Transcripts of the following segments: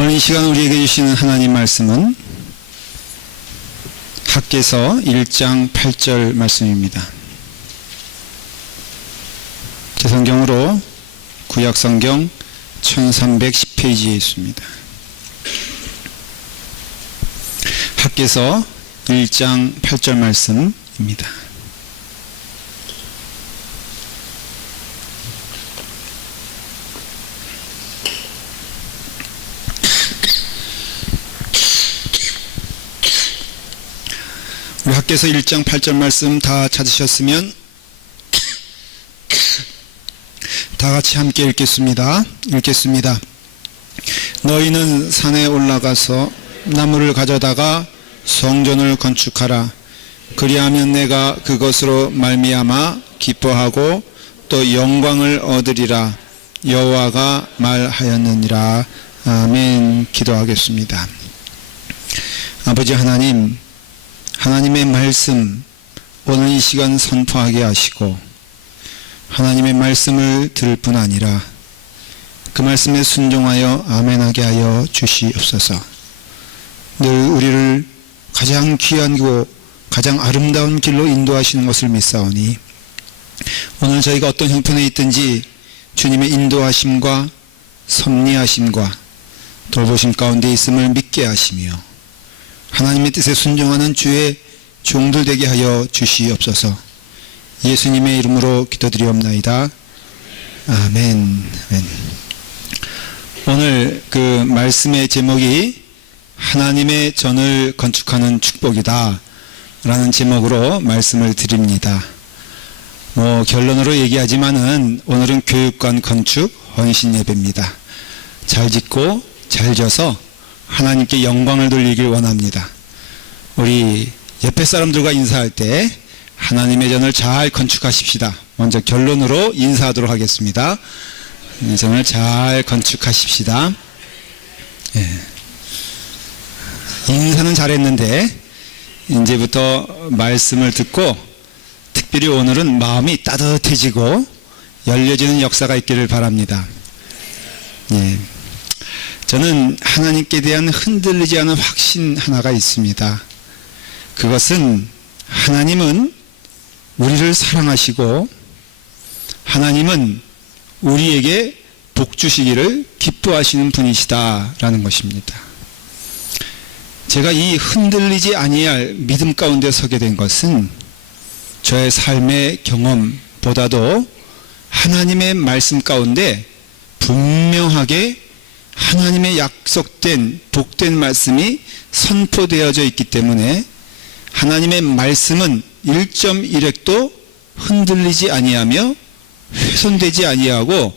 오늘 이 시간 우리에게 주시는 하나님 말씀은 학개서 1장 8절 말씀입니다. 제 성경으로 구약성경 1310페이지에 있습니다. 학개서 1장 8절 말씀입니다. 우리 학개서 1장 8절 말씀 다 찾으셨으면 다 같이 함께 읽겠습니다. 너희는 산에 올라가서 나무를 가져다가 성전을 건축하라. 그리하면 내가 그것으로 말미암아 기뻐하고 또 영광을 얻으리라. 여호와가 말하였느니라. 아멘. 기도하겠습니다. 아버지 하나님, 하나님의 말씀 오늘 이 시간 선포하게 하시고 하나님의 말씀을 들을 뿐 아니라 그 말씀에 순종하여 아멘하게 하여 주시옵소서. 늘 우리를 가장 귀하고 가장 아름다운 길로 인도하시는 것을 믿사오니 오늘 저희가 어떤 형편에 있든지 주님의 인도하심과 섭리하심과 돌보심 가운데 있음을 믿게 하시며 하나님의 뜻에 순종하는 주의 종들 되게 하여 주시옵소서. 예수님의 이름으로 기도드리옵나이다. 아멘. 오늘 그 말씀의 제목이 하나님의 전을 건축하는 축복이다 라는 제목으로 말씀을 드립니다. 결론으로 얘기하지만은 오늘은 교육관 건축 헌신 예배입니다. 잘 짓고 잘 져서 하나님께 영광을 돌리길 원합니다. 우리 옆에 사람들과 인사할 때 하나님의 전을 잘 건축하십시다. 먼저 결론으로 인사하도록 하겠습니다. 전을 잘 건축하십시다. 인사는 잘했는데 이제부터 말씀을 듣고 특별히 오늘은 마음이 따뜻해지고 열려지는 역사가 있기를 바랍니다. 저는 하나님께 대한 흔들리지 않은 확신 하나가 있습니다. 그것은 하나님은 우리를 사랑하시고 하나님은 우리에게 복 주시기를 기뻐하시는 분이시다라는 것입니다. 제가 이 흔들리지 아니할 믿음 가운데 서게 된 것은 저의 삶의 경험보다도 하나님의 말씀 가운데 분명하게 하나님의 약속된 복된 말씀이 선포되어져 있기 때문에 하나님의 말씀은 1.1획도 흔들리지 아니하며 훼손되지 아니하고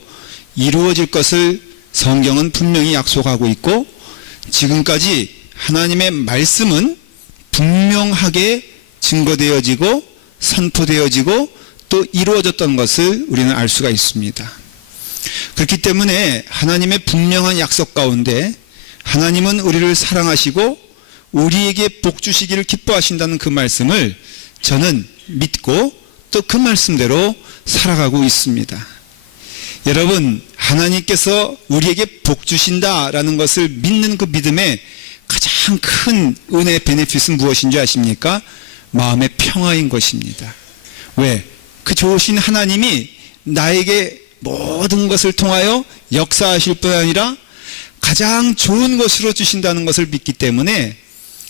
이루어질 것을 성경은 분명히 약속하고 있고 지금까지 하나님의 말씀은 분명하게 증거되어지고 선포되어지고 또 이루어졌던 것을 우리는 알 수가 있습니다. 그렇기 때문에 하나님의 분명한 약속 가운데 하나님은 우리를 사랑하시고 우리에게 복 주시기를 기뻐하신다는 그 말씀을 저는 믿고 또 그 말씀대로 살아가고 있습니다. 여러분, 하나님께서 우리에게 복 주신다라는 것을 믿는 그 믿음의 가장 큰 은혜의 베네핏은 무엇인지 아십니까? 마음의 평화인 것입니다. 왜? 그 좋으신 하나님이 나에게 모든 것을 통하여 역사하실 뿐 아니라 가장 좋은 것으로 주신다는 것을 믿기 때문에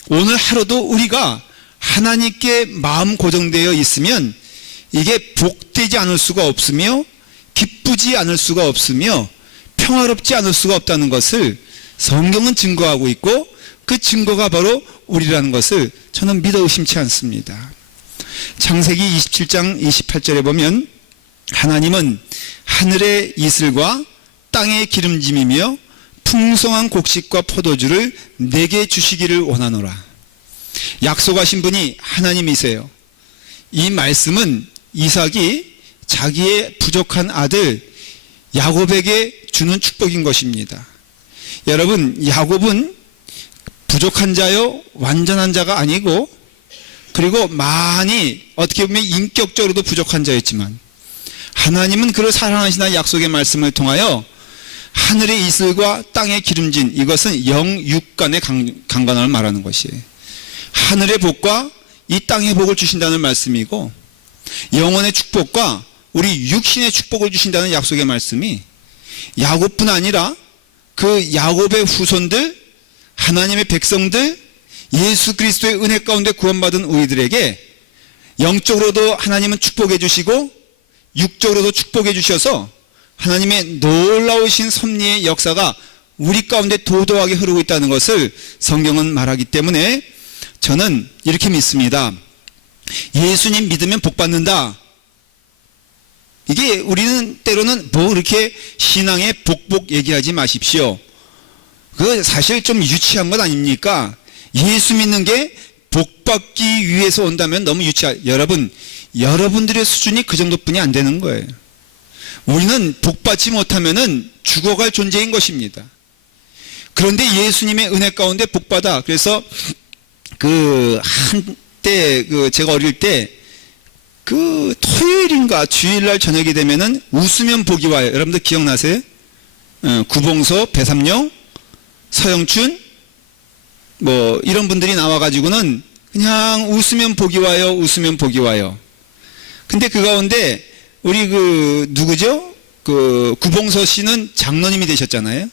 오늘 하루도 우리가 하나님께 마음 고정되어 있으면 이게 복되지 않을 수가 없으며 기쁘지 않을 수가 없으며 평화롭지 않을 수가 없다는 것을 성경은 증거하고 있고 그 증거가 바로 우리라는 것을 저는 믿어 의심치 않습니다. 창세기 27장 28절에 보면 하나님은 하늘의 이슬과 땅의 기름짐이며 풍성한 곡식과 포도주를 내게 주시기를 원하노라. 약속하신 분이 하나님이세요. 이 말씀은 이삭이 자기의 부족한 아들 야곱에게 주는 축복인 것입니다. 여러분, 야곱은 부족한 자요 완전한 자가 아니고 그리고 많이 어떻게 보면 인격적으로도 부족한 자였지만 하나님은 그를 사랑하시는 약속의 말씀을 통하여 하늘의 이슬과 땅의 기름진, 이것은 영육간의 강건함을 말하는 것이에요. 하늘의 복과 이 땅의 복을 주신다는 말씀이고, 영원의 축복과 우리 육신의 축복을 주신다는 약속의 말씀이 야곱뿐 아니라 그 야곱의 후손들, 하나님의 백성들, 예수 그리스도의 은혜 가운데 구원받은 우리들에게 영적으로도 하나님은 축복해 주시고 육적으로도 축복해 주셔서 하나님의 놀라우신 섭리의 역사가 우리 가운데 도도하게 흐르고 있다는 것을 성경은 말하기 때문에 저는 이렇게 믿습니다. 예수님 믿으면 복 받는다. 이게 우리는 때로는 뭐 이렇게 신앙의 복복 얘기하지 마십시오. 그 사실 좀 유치한 것 아닙니까? 예수 믿는 게 복 받기 위해서 온다면 너무 여러분들의 수준이 그 정도뿐이 안 되는 거예요. 우리는 복 받지 못하면은 죽어갈 존재인 것입니다. 그런데 예수님의 은혜 가운데 복 받아. 그래서 한때 제가 어릴 때 토요일인가 주일날 저녁이 되면은 웃으면 복이 와요. 여러분들 기억나세요? 구봉서, 배삼룡, 서영춘 뭐 이런 분들이 나와가지고는 그냥 웃으면 복이 와요, 웃으면 복이 와요. 근데 그 가운데 우리 누구죠? 구봉서 씨는 장로님이 되셨잖아요.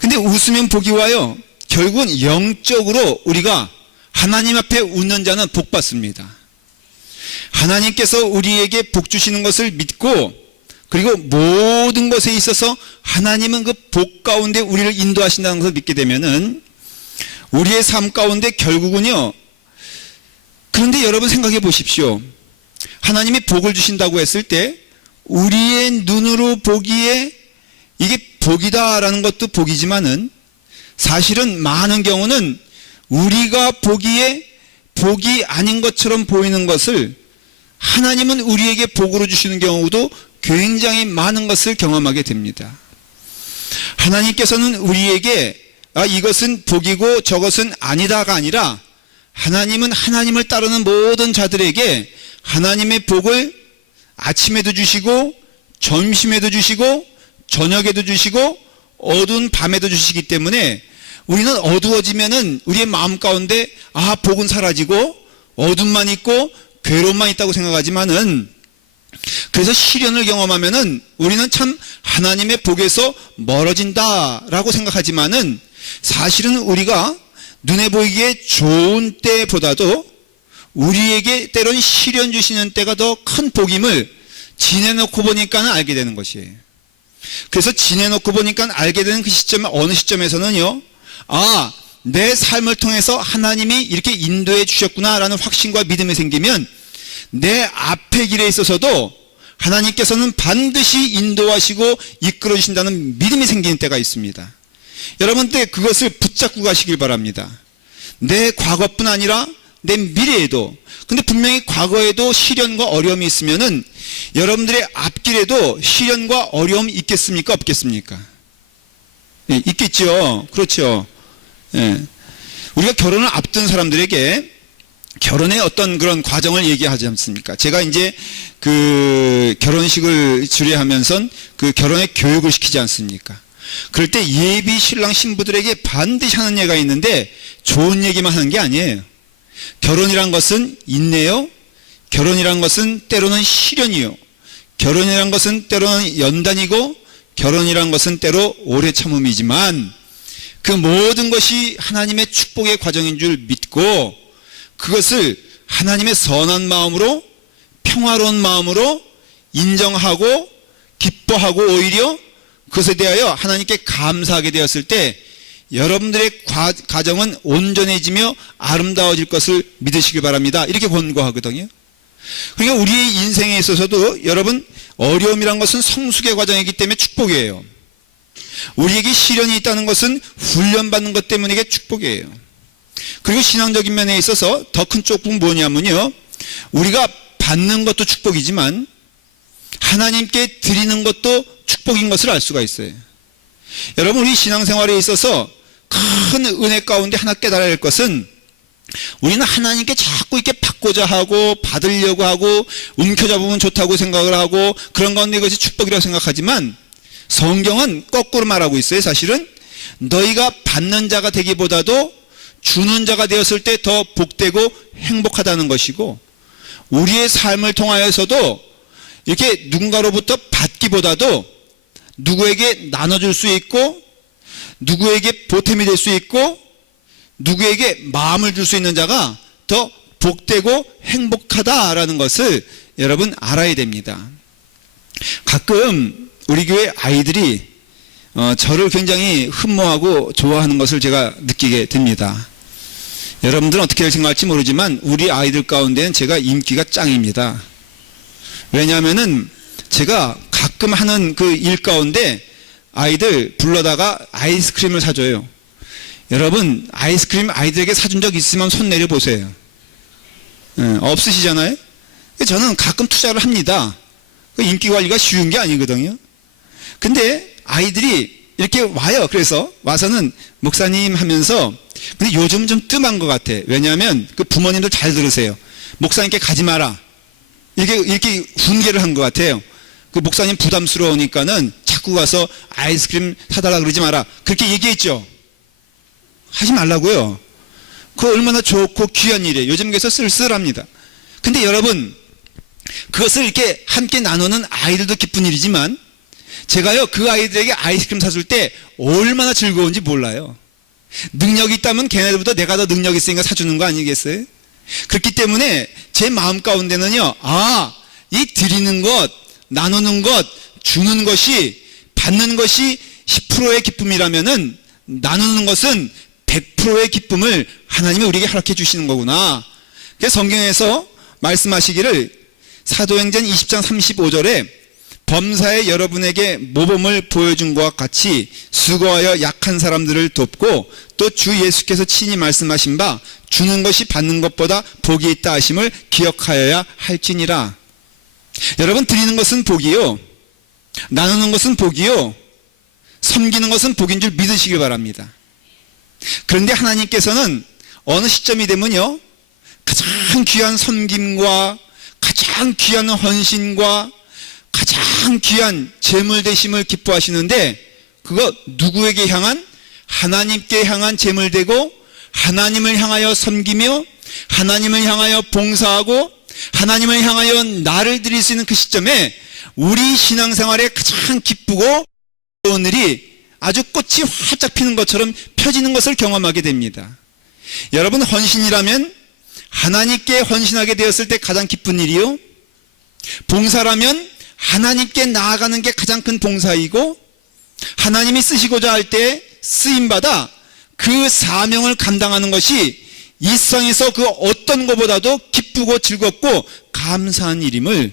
근데 웃으면 복이 와요. 결국은 영적으로 우리가 하나님 앞에 웃는 자는 복 받습니다. 하나님께서 우리에게 복 주시는 것을 믿고, 그리고 모든 것에 있어서 하나님은 그 복 가운데 우리를 인도하신다는 것을 믿게 되면은 우리의 삶 가운데 결국은요. 그런데 여러분 생각해 보십시오. 하나님이 복을 주신다고 했을 때 우리의 눈으로 보기에 이게 복이다라는 것도 복이지만은 사실은 많은 경우는 우리가 보기에 복이 아닌 것처럼 보이는 것을 하나님은 우리에게 복으로 주시는 경우도 굉장히 많은 것을 경험하게 됩니다. 하나님께서는 우리에게 이것은 복이고 저것은 아니다가 아니라 하나님은 하나님을 따르는 모든 자들에게 하나님의 복을 아침에도 주시고 점심에도 주시고 저녁에도 주시고 어두운 밤에도 주시기 때문에 우리는 어두워지면은 우리의 마음 가운데 복은 사라지고 어둠만 있고 괴로움만 있다고 생각하지만은, 그래서 시련을 경험하면은 우리는 참 하나님의 복에서 멀어진다라고 생각하지만은 사실은 우리가 눈에 보이기에 좋은 때보다도 우리에게 때론 시련 주시는 때가 더 큰 복임을 지내놓고 보니까는 알게 되는 것이에요. 그래서 지내놓고 보니까 알게 되는 그 시점, 어느 시점에서는요, 내 삶을 통해서 하나님이 이렇게 인도해 주셨구나라는 확신과 믿음이 생기면 내 앞의 길에 있어서도 하나님께서는 반드시 인도하시고 이끌어 주신다는 믿음이 생기는 때가 있습니다. 여러분들 그것을 붙잡고 가시길 바랍니다. 내 과거뿐 아니라 내 미래에도. 근데 분명히 과거에도 시련과 어려움이 있으면은 여러분들의 앞길에도 시련과 어려움이 있겠습니까? 없겠습니까? 예, 있겠죠. 그렇죠. 예. 우리가 결혼을 앞둔 사람들에게 결혼의 어떤 그런 과정을 얘기하지 않습니까? 제가 이제 결혼식을 주례하면서 결혼의 교육을 시키지 않습니까? 그럴 때 예비 신랑 신부들에게 반드시 하는 얘기가 있는데 좋은 얘기만 하는 게 아니에요. 결혼이란 것은 인내요. 결혼이란 것은 때로는 시련이요. 결혼이란 것은 때로는 연단이고, 결혼이란 것은 때로 오래 참음이지만 그 모든 것이 하나님의 축복의 과정인 줄 믿고 그것을 하나님의 선한 마음으로, 평화로운 마음으로 인정하고 기뻐하고 오히려 그것에 대하여 하나님께 감사하게 되었을 때 여러분들의 가정은 온전해지며 아름다워질 것을 믿으시길 바랍니다. 이렇게 권고하거든요. 그러니까 우리의 인생에 있어서도 여러분, 어려움이란 것은 성숙의 과정이기 때문에 축복이에요. 우리에게 시련이 있다는 것은 훈련받는 것 때문에 이게 축복이에요. 그리고 신앙적인 면에 있어서 더 큰 축복은 뭐냐면요, 우리가 받는 것도 축복이지만 하나님께 드리는 것도 축복인 것을 알 수가 있어요. 여러분, 우리 신앙생활에 있어서 큰 은혜 가운데 하나 깨달아야 할 것은 우리는 하나님께 자꾸 이렇게 받고자 하고 받으려고 하고 움켜잡으면 좋다고 생각을 하고 그런 가운데 이것이 축복이라고 생각하지만 성경은 거꾸로 말하고 있어요. 사실은 너희가 받는 자가 되기보다도 주는 자가 되었을 때 더 복되고 행복하다는 것이고, 우리의 삶을 통하여서도 이렇게 누군가로부터 받기보다도 누구에게 나눠줄 수 있고, 누구에게 보탬이 될 수 있고, 누구에게 마음을 줄 수 있는 자가 더 복되고 행복하다라는 것을 여러분 알아야 됩니다. 가끔 우리 교회 아이들이 저를 굉장히 흠모하고 좋아하는 것을 제가 느끼게 됩니다. 여러분들은 어떻게 생각할지 모르지만 우리 아이들 가운데는 제가 인기가 짱입니다. 왜냐하면은 제가 가끔 하는 그 일 가운데 아이들 불러다가 아이스크림을 사줘요. 여러분, 아이스크림 아이들에게 사준 적 있으면 손 내려보세요. 없으시잖아요? 저는 가끔 투자를 합니다. 인기 관리가 쉬운 게 아니거든요. 근데 아이들이 이렇게 와요. 그래서 와서는 목사님 하면서, 근데 요즘 좀 뜸한 것 같아. 왜냐하면 그 부모님들 잘 들으세요. 목사님께 가지 마라. 이렇게 훈계를 한 것 같아요. 그 목사님 부담스러우니까는 자꾸 가서 아이스크림 사달라 그러지 마라. 그렇게 얘기했죠. 하지 말라고요. 그거 얼마나 좋고 귀한 일이에요. 요즘 그래서 쓸쓸합니다. 근데 여러분, 그것을 이렇게 함께 나누는 아이들도 기쁜 일이지만, 제가요 그 아이들에게 아이스크림 사줄 때 얼마나 즐거운지 몰라요. 능력이 있다면 걔네들보다 내가 더 능력 있으니까 사주는 거 아니겠어요? 그렇기 때문에 제 마음 가운데는요, 이 드리는 것, 나누는 것, 주는 것이, 받는 것이 10%의 기쁨이라면은 나누는 것은 100%의 기쁨을 하나님이 우리에게 허락해 주시는 거구나. 그래서 성경에서 말씀하시기를, 사도행전 20장 35절에 범사에 여러분에게 모범을 보여준 것과 같이 수고하여 약한 사람들을 돕고 또 주 예수께서 친히 말씀하신 바 주는 것이 받는 것보다 복이 있다 하심을 기억하여야 할지니라. 여러분, 드리는 것은 복이요, 나누는 것은 복이요, 섬기는 것은 복인 줄 믿으시길 바랍니다. 그런데 하나님께서는 어느 시점이 되면요, 가장 귀한 섬김과 가장 귀한 헌신과 가장 귀한 재물 대심을 기뻐하시는데, 그거 누구에게 향한? 하나님께 향한 재물 되고, 하나님을 향하여 섬기며 하나님을 향하여 봉사하고 하나님을 향하여 나를 드릴 수 있는 그 시점에 우리 신앙생활에 가장 기쁘고 오늘이 아주 꽃이 활짝 피는 것처럼 펴지는 것을 경험하게 됩니다. 여러분, 헌신이라면 하나님께 헌신하게 되었을 때 가장 기쁜 일이요, 봉사라면 하나님께 나아가는 게 가장 큰 봉사이고, 하나님이 쓰시고자 할 때 쓰임받아 그 사명을 감당하는 것이 이 세상에서 그 어떤 것보다도 기쁘고 즐겁고 감사한 일임을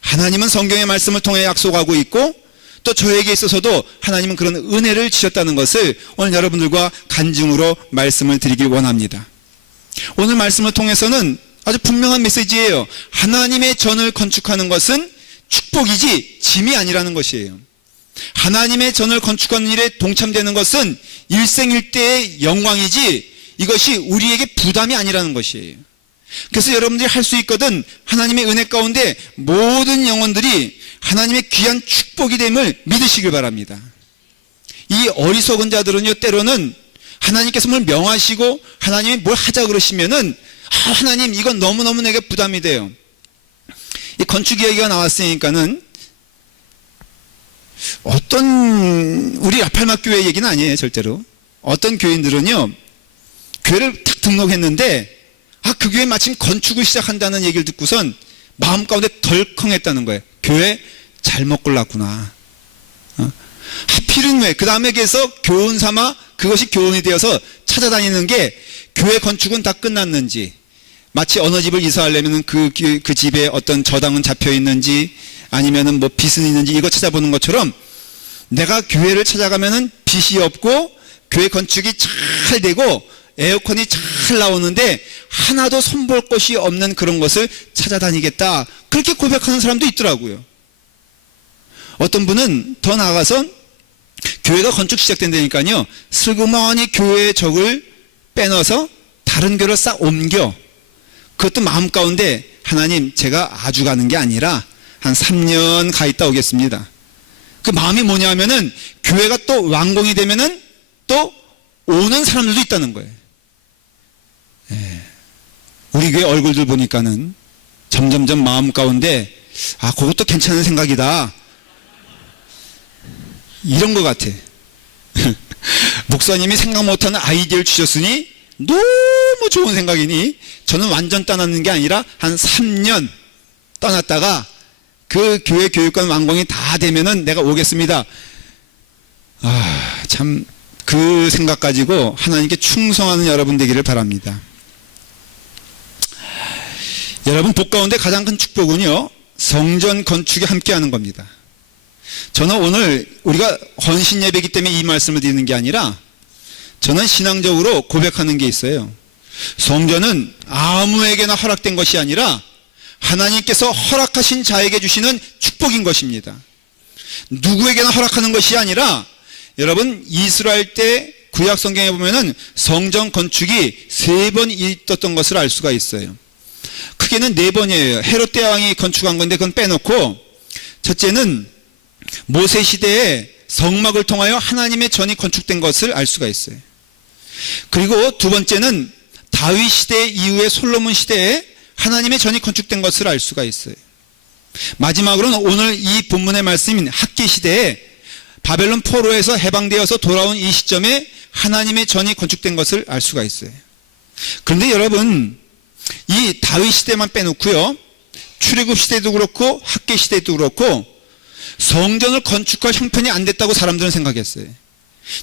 하나님은 성경의 말씀을 통해 약속하고 있고, 또 저에게 있어서도 하나님은 그런 은혜를 주셨다는 것을 오늘 여러분들과 간증으로 말씀을 드리길 원합니다. 오늘 말씀을 통해서는 아주 분명한 메시지예요. 하나님의 전을 건축하는 것은 축복이지 짐이 아니라는 것이에요. 하나님의 전을 건축하는 일에 동참되는 것은 일생일대의 영광이지 이것이 우리에게 부담이 아니라는 것이에요. 그래서 여러분들이 할 수 있거든, 하나님의 은혜 가운데 모든 영혼들이 하나님의 귀한 축복이 됨을 믿으시길 바랍니다. 이 어리석은 자들은요, 때로는 하나님께서 뭘 명하시고 하나님이 뭘 하자 그러시면은 하나님 이건 너무너무 내게 부담이 돼요. 이 건축 이야기가 나왔으니까는 어떤 우리 라팔막 교회 얘기는 아니에요, 절대로. 어떤 교인들은요, 교회를 딱 등록했는데 그 교회 마침 건축을 시작한다는 얘기를 듣고선 마음 가운데 덜컹했다는 거예요. 교회 잘못 골랐구나. 하필은 왜 그 다음에 계속 교훈 삼아 그것이 교훈이 되어서 찾아다니는 게 교회 건축은 다 끝났는지, 마치 어느 집을 이사하려면 그 집에 어떤 저당은 잡혀 있는지 아니면은 뭐 빚은 있는지 이거 찾아보는 것처럼 내가 교회를 찾아가면은 빚이 없고 교회 건축이 잘 되고 에어컨이 잘 나오는데 하나도 손볼 것이 없는 그런 것을 찾아다니겠다, 그렇게 고백하는 사람도 있더라고요. 어떤 분은 더 나아가서 교회가 건축 시작된다니까요, 슬그머니 교회의 적을 빼넣어서 다른 교회로 싹 옮겨, 그것도 마음 가운데 하나님 제가 아주 가는 게 아니라 한 3년 가 있다 오겠습니다. 그 마음이 뭐냐 하면은 교회가 또 완공이 되면은 또 오는 사람들도 있다는 거예요. 예. 우리 교회 얼굴들 보니까는 점점점 마음 가운데 아, 그것도 괜찮은 생각이다. 이런 것 같아. 목사님이 생각 못하는 아이디어를 주셨으니 너무 좋은 생각이니 저는 완전 떠나는 게 아니라 한 3년 떠났다가 그 교회 교육관 완공이 다 되면은 내가 오겠습니다. 아, 참 그 생각 가지고 하나님께 충성하는 여러분 되기를 바랍니다. 여러분, 복 가운데 가장 큰 축복은요, 성전 건축에 함께하는 겁니다. 저는 오늘 우리가 헌신 예배이기 때문에 이 말씀을 드리는 게 아니라 저는 신앙적으로 고백하는 게 있어요. 성전은 아무에게나 허락된 것이 아니라 하나님께서 허락하신 자에게 주시는 축복인 것입니다. 누구에게나 허락하는 것이 아니라 여러분, 이스라엘 때 구약 성경에 보면은 성전 건축이 3번 있었던 것을 알 수가 있어요. 크게는 4번이에요. 헤롯 대왕이 건축한 건데 그건 빼놓고, 첫째는 모세 시대에 성막을 통하여 하나님의 전이 건축된 것을 알 수가 있어요. 그리고 두 번째는 다윗 시대 이후에 솔로몬 시대에 하나님의 전이 건축된 것을 알 수가 있어요. 마지막으로는 오늘 이 본문의 말씀인 학기 시대에 바벨론 포로에서 해방되어서 돌아온 이 시점에 하나님의 전이 건축된 것을 알 수가 있어요. 그런데 여러분, 이 다윗 시대만 빼놓고요, 출애굽 시대도 그렇고 학기 시대도 그렇고 성전을 건축할 형편이 안 됐다고 사람들은 생각했어요.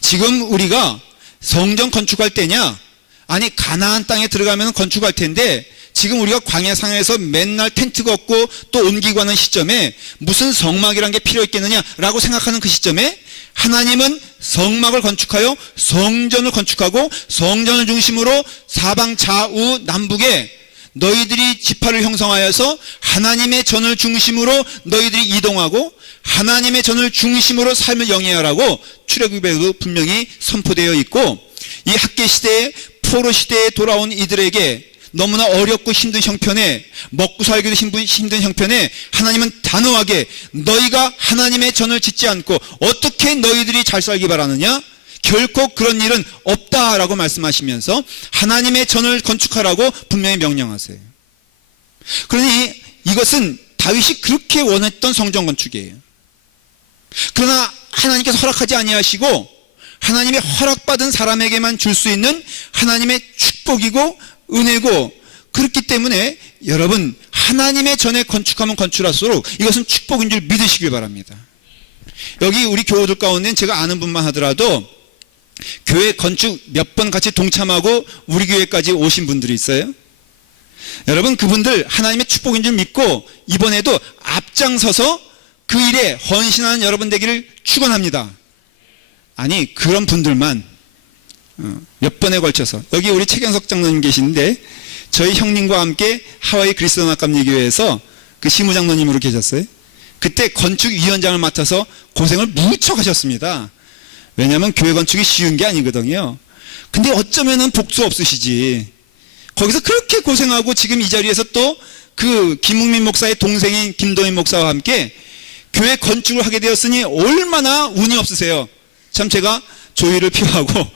지금 우리가 성전 건축할 때냐? 아니, 가나안 땅에 들어가면 건축할 텐데 지금 우리가 광야상에서 맨날 텐트 걷고 또 옮기고 하는 시점에 무슨 성막이란 게 필요 있겠느냐라고 생각하는 그 시점에 하나님은 성막을 건축하여 성전을 건축하고 성전을 중심으로 사방 좌우 남북에 너희들이 지파를 형성하여서 하나님의 전을 중심으로 너희들이 이동하고 하나님의 전을 중심으로 삶을 영위하라고 출애굽에도 분명히 선포되어 있고, 이 학계 시대에 포로 시대에 돌아온 이들에게 너무나 어렵고 힘든 형편에, 먹고 살기도 힘든 형편에 하나님은 단호하게 너희가 하나님의 전을 짓지 않고 어떻게 너희들이 잘 살기 바라느냐? 결코 그런 일은 없다라고 말씀하시면서 하나님의 전을 건축하라고 분명히 명령하세요. 그러니 이것은 다윗이 그렇게 원했던 성전 건축이에요. 그러나 하나님께서 허락하지 아니하시고 하나님의 허락받은 사람에게만 줄 수 있는 하나님의 축복이고 은혜고, 그렇기 때문에 여러분, 하나님의 전에 건축하면 건축할수록 이것은 축복인 줄 믿으시길 바랍니다. 여기 우리 교우들 가운데는 제가 아는 분만 하더라도 교회 건축 몇 번 같이 동참하고 우리 교회까지 오신 분들이 있어요. 여러분, 그분들 하나님의 축복인 줄 믿고 이번에도 앞장서서 그 일에 헌신하는 여러분 되기를 축원합니다. 아니, 그런 분들만 몇 번에 걸쳐서, 여기 우리 최경석 장로님 계시는데 저희 형님과 함께 하와이 그리스도 낙감리교회에서 그 시무장로님으로 계셨어요. 그때 건축위원장을 맡아서 고생을 무척 하셨습니다. 왜냐하면 교회 건축이 쉬운 게 아니거든요. 근데 어쩌면은 복수 없으시지. 거기서 그렇게 고생하고 지금 이 자리에서 또 그 김웅민 목사의 동생인 김도인 목사와 함께 교회 건축을 하게 되었으니 얼마나 운이 없으세요. 참 제가 조의를 표하고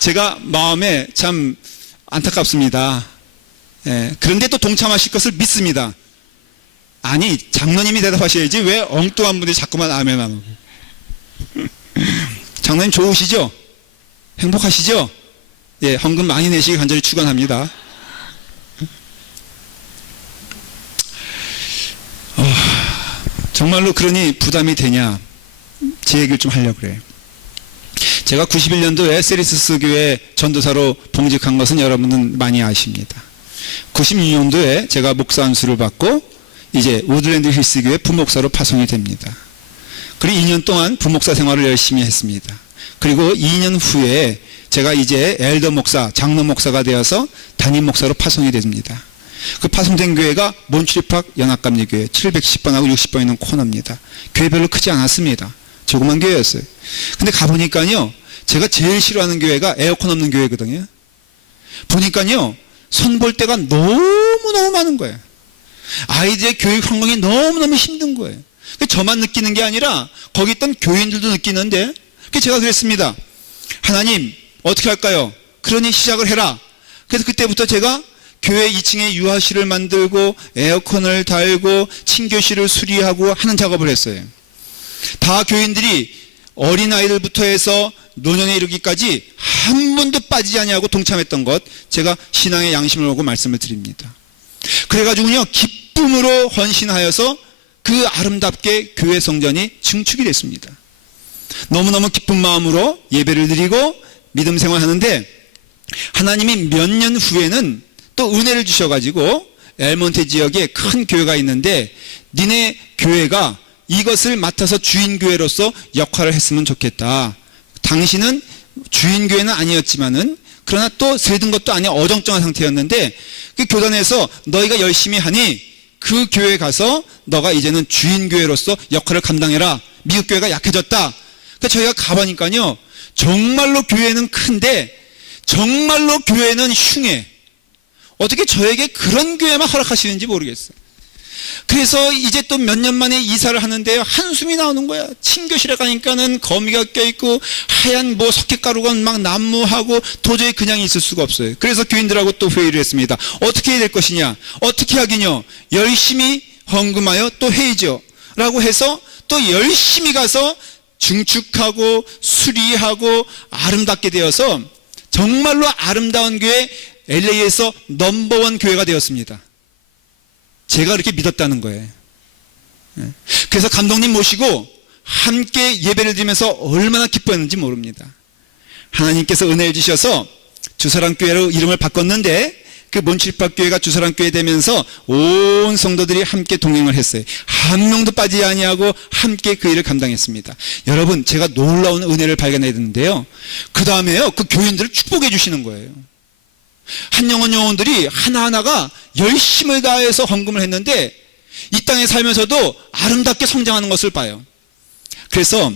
제가 마음에 참 안타깝습니다. 예, 그런데 또 동참하실 것을 믿습니다. 아니, 장로님이 대답하셔야지 왜 엉뚱한 분들이 자꾸만 아멘 하고. 장로님 좋으시죠? 행복하시죠? 예, 헌금 많이 내시길 간절히 축원합니다. 정말로 그러니 부담이 되냐? 제 얘기를 좀 하려고 그래요. 제가 91년도에 세리스스 교회 전도사로 봉직한 것은 여러분은 많이 아십니다. 96년도에 제가 목사 안수를 받고 이제 우드랜드 힐스 교회 부목사로 파송이 됩니다. 그리고 2년 동안 부목사 생활을 열심히 했습니다. 그리고 2년 후에 제가 이제 엘더 목사, 장로 목사가 되어서 담임 목사로 파송이 됩니다. 그 파송된 교회가 몬트리팍 연합감리교회 710번하고 60번 있는 코너입니다. 교회 별로 크지 않았습니다. 조그만 교회였어요. 근데 가보니까요, 제가 제일 싫어하는 교회가 에어컨 없는 교회거든요. 보니까요, 손볼 데가 너무너무 많은 거예요. 아이들의 교육 환경이 너무너무 힘든 거예요. 저만 느끼는 게 아니라 거기 있던 교인들도 느끼는데, 그래서 제가 그랬습니다. 하나님 어떻게 할까요? 그러니 시작을 해라. 그래서 그때부터 제가 교회 2층에 유아실을 만들고 에어컨을 달고 침교실을 수리하고 하는 작업을 했어요. 다 교인들이 어린아이들부터 해서 노년에 이르기까지 한 번도 빠지지 아니하고 동참했던 것, 제가 신앙의 양심을 보고 말씀을 드립니다. 그래가지고요, 기쁨으로 헌신하여서 그 아름답게 교회 성전이 증축이 됐습니다. 너무너무 기쁜 마음으로 예배를 드리고 믿음 생활하는데, 하나님이 몇 년 후에는 또 은혜를 주셔가지고 엘몬테 지역에 큰 교회가 있는데, 니네 교회가 이것을 맡아서 주인교회로서 역할을 했으면 좋겠다. 당신은 주인교회는 아니었지만은, 그러나 또 세든 것도 아니야 어정쩡한 상태였는데, 그 교단에서 너희가 열심히 하니 그 교회에 가서 너가 이제는 주인교회로서 역할을 감당해라. 미국 교회가 약해졌다. 그러니까 저희가 가보니까요, 정말로 교회는 큰데 정말로 교회는 흉해. 어떻게 저에게 그런 교회만 허락하시는지 모르겠어요. 그래서 이제 또 몇 년 만에 이사를 하는데요, 한숨이 나오는 거야. 침교실에 가니까는 거미가 껴있고 하얀 뭐 석회가루가 막 난무하고 도저히 그냥 있을 수가 없어요. 그래서 교인들하고 또 회의를 했습니다. 어떻게 해야 될 것이냐, 어떻게 하긴요, 열심히 헌금하여 또 해야죠 라고 해서 또 열심히 가서 증축하고 수리하고 아름답게 되어서 정말로 아름다운 교회, LA에서 넘버원 교회가 되었습니다. 제가 그렇게 믿었다는 거예요. 그래서 감독님 모시고 함께 예배를 드리면서 얼마나 기뻐했는지 모릅니다. 하나님께서 은혜를 주셔서 주사랑교회로 이름을 바꿨는데, 그 몬칠팍교회가 주사랑교회 되면서 온 성도들이 함께 동행을 했어요. 한 명도 빠지지 아니하고 함께 그 일을 감당했습니다. 여러분, 제가 놀라운 은혜를 발견했는데요, 그 다음에요, 그 교인들을 축복해 주시는 거예요. 한영원 영혼들이 하나하나가 열심을 다해서 헌금을 했는데 이 땅에 살면서도 아름답게 성장하는 것을 봐요. 그래서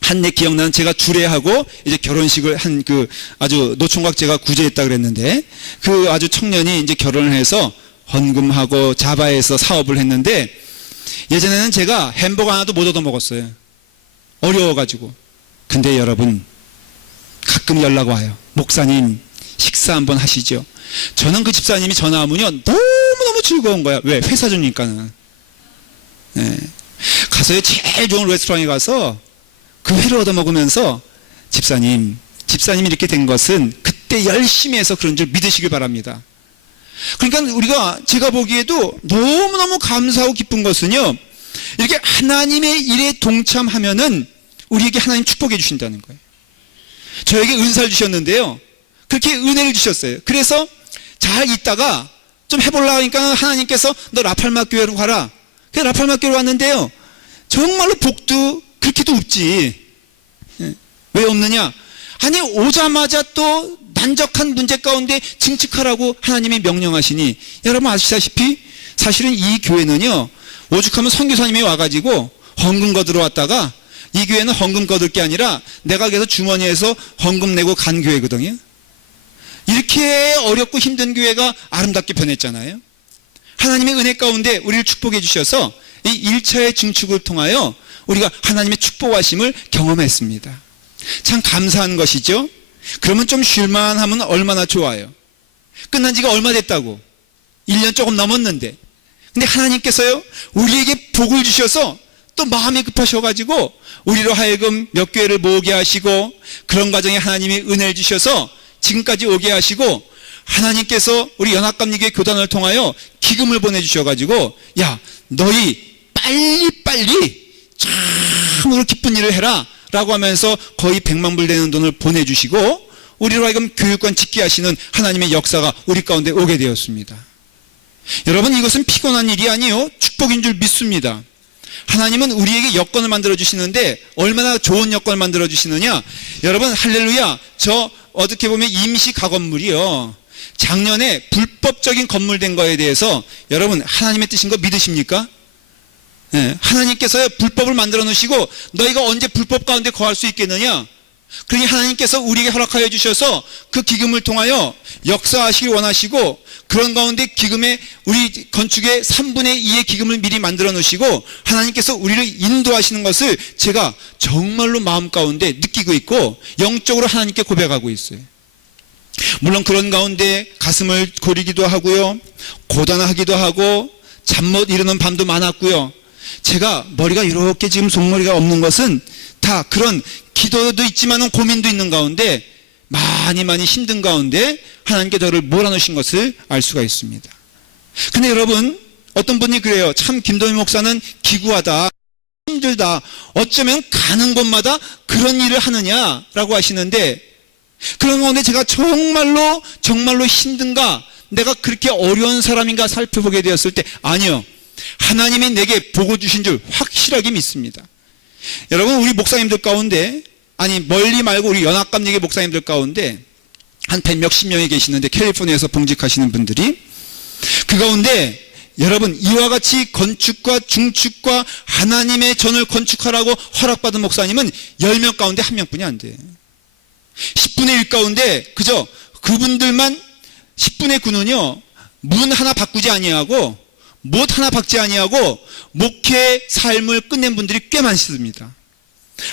한내 기억나는, 제가 주례하고 이제 결혼식을 한 그 아주 노총각 제가 구제했다 그랬는데, 그 아주 청년이 이제 결혼을 해서 헌금하고 자바해서 사업을 했는데, 예전에는 제가 햄버거 하나도 못 얻어 먹었어요. 어려워가지고. 근데 여러분, 가끔 연락 와요. 목사님 식사 한번 하시죠. 저는 그 집사님이 전화 오면요, 너무너무 즐거운 거야. 왜? 회사 주니까는. 네. 가서요, 제일 좋은 레스토랑에 가서 그 회를 얻어 먹으면서, 집사님이 이렇게 된 것은 그때 열심히 해서 그런 줄 믿으시길 바랍니다. 그러니까 제가 보기에도 너무너무 감사하고 기쁜 것은요, 이렇게 하나님의 일에 동참하면은 우리에게 하나님 축복해 주신다는 거예요. 저에게 은사를 주셨는데요, 그렇게 은혜를 주셨어요. 그래서 잘 있다가 좀 해보려고 하니까 하나님께서 너 라팔마 교회로 가라. 그래서 라팔마 교회로 왔는데요, 정말로 복도 그렇게도 없지. 왜 없느냐? 아니, 오자마자 또 난적한 문제 가운데 증축하라고 하나님이 명령하시니, 여러분 아시다시피 사실은 이 교회는요, 오죽하면 선교사님이 와가지고 헌금 거들어 왔다가, 이 교회는 헌금 거둘 게 아니라 내가 그래서 주머니에서 헌금 내고 간 교회거든요. 이렇게 어렵고 힘든 교회가 아름답게 변했잖아요. 하나님의 은혜 가운데 우리를 축복해 주셔서 이 1차의 증축을 통하여 우리가 하나님의 축복하심을 경험했습니다. 참 감사한 것이죠. 그러면 좀 쉴만 하면 얼마나 좋아요. 끝난 지가 얼마 됐다고. 1년 조금 넘었는데. 근데 하나님께서요, 우리에게 복을 주셔서 또 마음이 급하셔가지고 우리로 하여금 몇 교회를 모으게 하시고, 그런 과정에 하나님이 은혜를 주셔서 지금까지 오게 하시고, 하나님께서 우리 연합감리교회 교단을 통하여 기금을 보내주셔가지고, 야, 너희 빨리 참으로 기쁜 일을 해라 라고 하면서 거의 100만 불 되는 돈을 보내주시고, 우리로 하여금 교육관 짓게 하시는 하나님의 역사가 우리 가운데 오게 되었습니다. 여러분, 이것은 피곤한 일이 아니요, 축복인 줄 믿습니다. 하나님은 우리에게 여건을 만들어 주시는데 얼마나 좋은 여건을 만들어 주시느냐. 여러분, 할렐루야, 저 어떻게 보면 임시 가건물이요, 작년에 불법적인 건물 된 거에 대해서 여러분 하나님의 뜻인 거 믿으십니까? 네, 하나님께서 불법을 만들어 놓으시고 너희가 언제 불법 가운데 거할 수 있겠느냐? 그러니 하나님께서 우리에게 허락하여 주셔서 그 기금을 통하여 역사하시길 원하시고, 그런 가운데 기금에 우리 건축의 3분의 2의 기금을 미리 만들어 놓으시고 하나님께서 우리를 인도하시는 것을 제가 정말로 마음 가운데 느끼고 있고 영적으로 하나님께 고백하고 있어요. 물론 그런 가운데 가슴을 고리기도 하고요, 고단하기도 하고 잠 못 이루는 밤도 많았고요. 제가 머리가 이렇게 지금 속머리가 없는 것은 다 그런 기도도 있지만 고민도 있는 가운데 많이 힘든 가운데 하나님께 저를 몰아넣으신 것을 알 수가 있습니다. 근데 여러분, 어떤 분이 그래요. 참 김도희 목사는 기구하다, 힘들다, 어쩌면 가는 곳마다 그런 일을 하느냐라고 하시는데, 그런 가운데 제가 정말로 힘든가, 내가 그렇게 어려운 사람인가 살펴보게 되었을 때 아니요, 하나님이 내게 보고 주신 줄 확실하게 믿습니다. 여러분, 우리 목사님들 가운데, 아니 멀리 말고 우리 연합감리교 목사님들 가운데 한 100몇십 명이 계시는데, 캘리포니아에서 봉직하시는 분들이, 그 가운데 여러분 이와 같이 건축과 중축과 하나님의 전을 건축하라고 허락받은 목사님은 10명 가운데 1명뿐이 안 돼요. 10분의 1 가운데 그저 그분들만 10분의 9는요 문 하나 바꾸지 아니하고 못 하나 박지 아니하고 목회 삶을 끝낸 분들이 꽤 많습니다.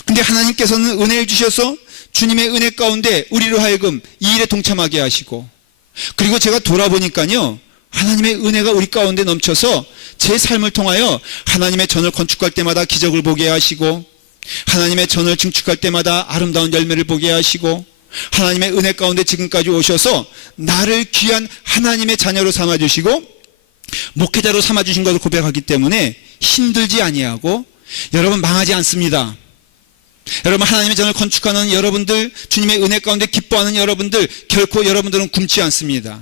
근데 하나님께서는 은혜를 주셔서 주님의 은혜 가운데 우리로 하여금 이 일에 동참하게 하시고, 그리고 제가 돌아보니까요 하나님의 은혜가 우리 가운데 넘쳐서 제 삶을 통하여 하나님의 전을 건축할 때마다 기적을 보게 하시고, 하나님의 전을 증축할 때마다 아름다운 열매를 보게 하시고, 하나님의 은혜 가운데 지금까지 오셔서 나를 귀한 하나님의 자녀로 삼아주시고 목회자로 삼아주신 것을 고백하기 때문에 힘들지 아니하고 여러분 망하지 않습니다. 여러분, 하나님의 전을 건축하는 여러분들, 주님의 은혜 가운데 기뻐하는 여러분들, 결코 여러분들은 굶지 않습니다.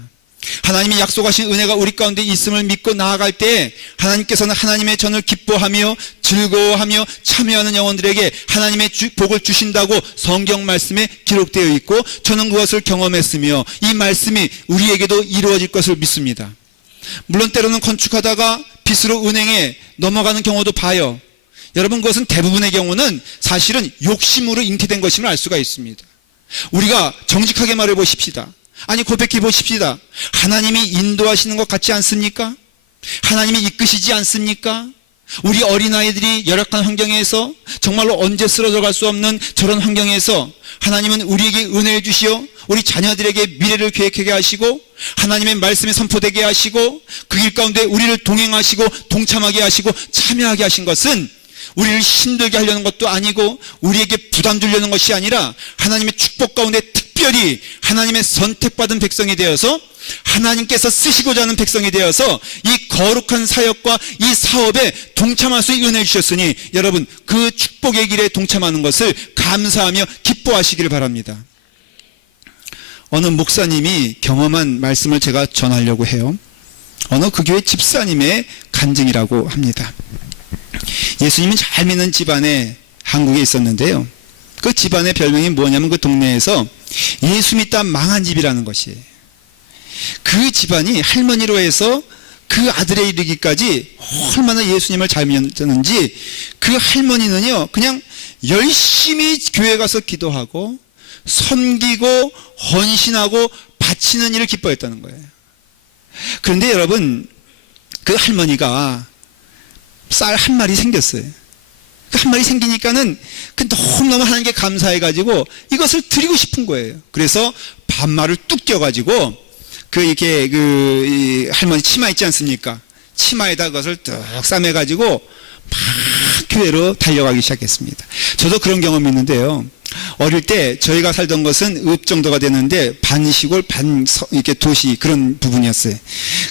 하나님이 약속하신 은혜가 우리 가운데 있음을 믿고 나아갈 때 하나님께서는 하나님의 전을 기뻐하며 즐거워하며 참여하는 영혼들에게 하나님의 복을 주신다고 성경 말씀에 기록되어 있고, 저는 그것을 경험했으며 이 말씀이 우리에게도 이루어질 것을 믿습니다. 물론 때로는 건축하다가 빚으로 은행에 넘어가는 경우도 봐요. 여러분, 그것은 대부분의 경우는 사실은 욕심으로 잉태된 것임을 알 수가 있습니다. 우리가 정직하게 말해 보십시다. 아니, 고백해 보십시다. 하나님이 인도하시는 것 같지 않습니까? 하나님이 이끄시지 않습니까? 우리 어린아이들이 열악한 환경에서 정말로 언제 쓰러져 갈 수 없는 저런 환경에서 하나님은 우리에게 은혜를 주시어 우리 자녀들에게 미래를 계획하게 하시고 하나님의 말씀에 선포되게 하시고 그 길 가운데 우리를 동행하시고 동참하게 하시고 참여하게 하신 것은 우리를 힘들게 하려는 것도 아니고 우리에게 부담 주려는 것이 아니라 하나님의 축복 가운데 특별히 하나님의 선택받은 백성이 되어서 하나님께서 쓰시고자 하는 백성이 되어서 이 거룩한 사역과 이 사업에 동참할 수 있는 은혜를 주셨으니 여러분, 그 축복의 길에 동참하는 것을 감사하며 기뻐하시기를 바랍니다. 어느 목사님이 경험한 말씀을 제가 전하려고 해요. 어느 그 교회 집사님의 간증이라고 합니다. 예수님이 잘 믿는 집안에 한국에 있었는데요, 그 집안의 별명이 뭐냐면 그 동네에서 예수 믿다 망한 집이라는 것이에요. 그 집안이 할머니로 해서 그 아들에 이르기까지 얼마나 예수님을 잘 믿었는지, 그 할머니는요 그냥 열심히 교회 가서 기도하고 섬기고 헌신하고 바치는 일을 기뻐했다는 거예요. 그런데 여러분, 그 할머니가 쌀 한 마리 생겼어요. 그 한 마리 생기니까는 그 너무너무 하나님께 감사해가지고 이것을 드리고 싶은 거예요. 그래서 반말을 뚝 껴가지고 이 할머니 치마 있지 않습니까? 치마에다 그것을 뚝 싸매가지고 막 교회로 달려가기 시작했습니다. 저도 그런 경험이 있는데요. 어릴 때 저희가 살던 것은 읍 정도가 되는데 반 시골 반 이렇게 도시 그런 부분이었어요.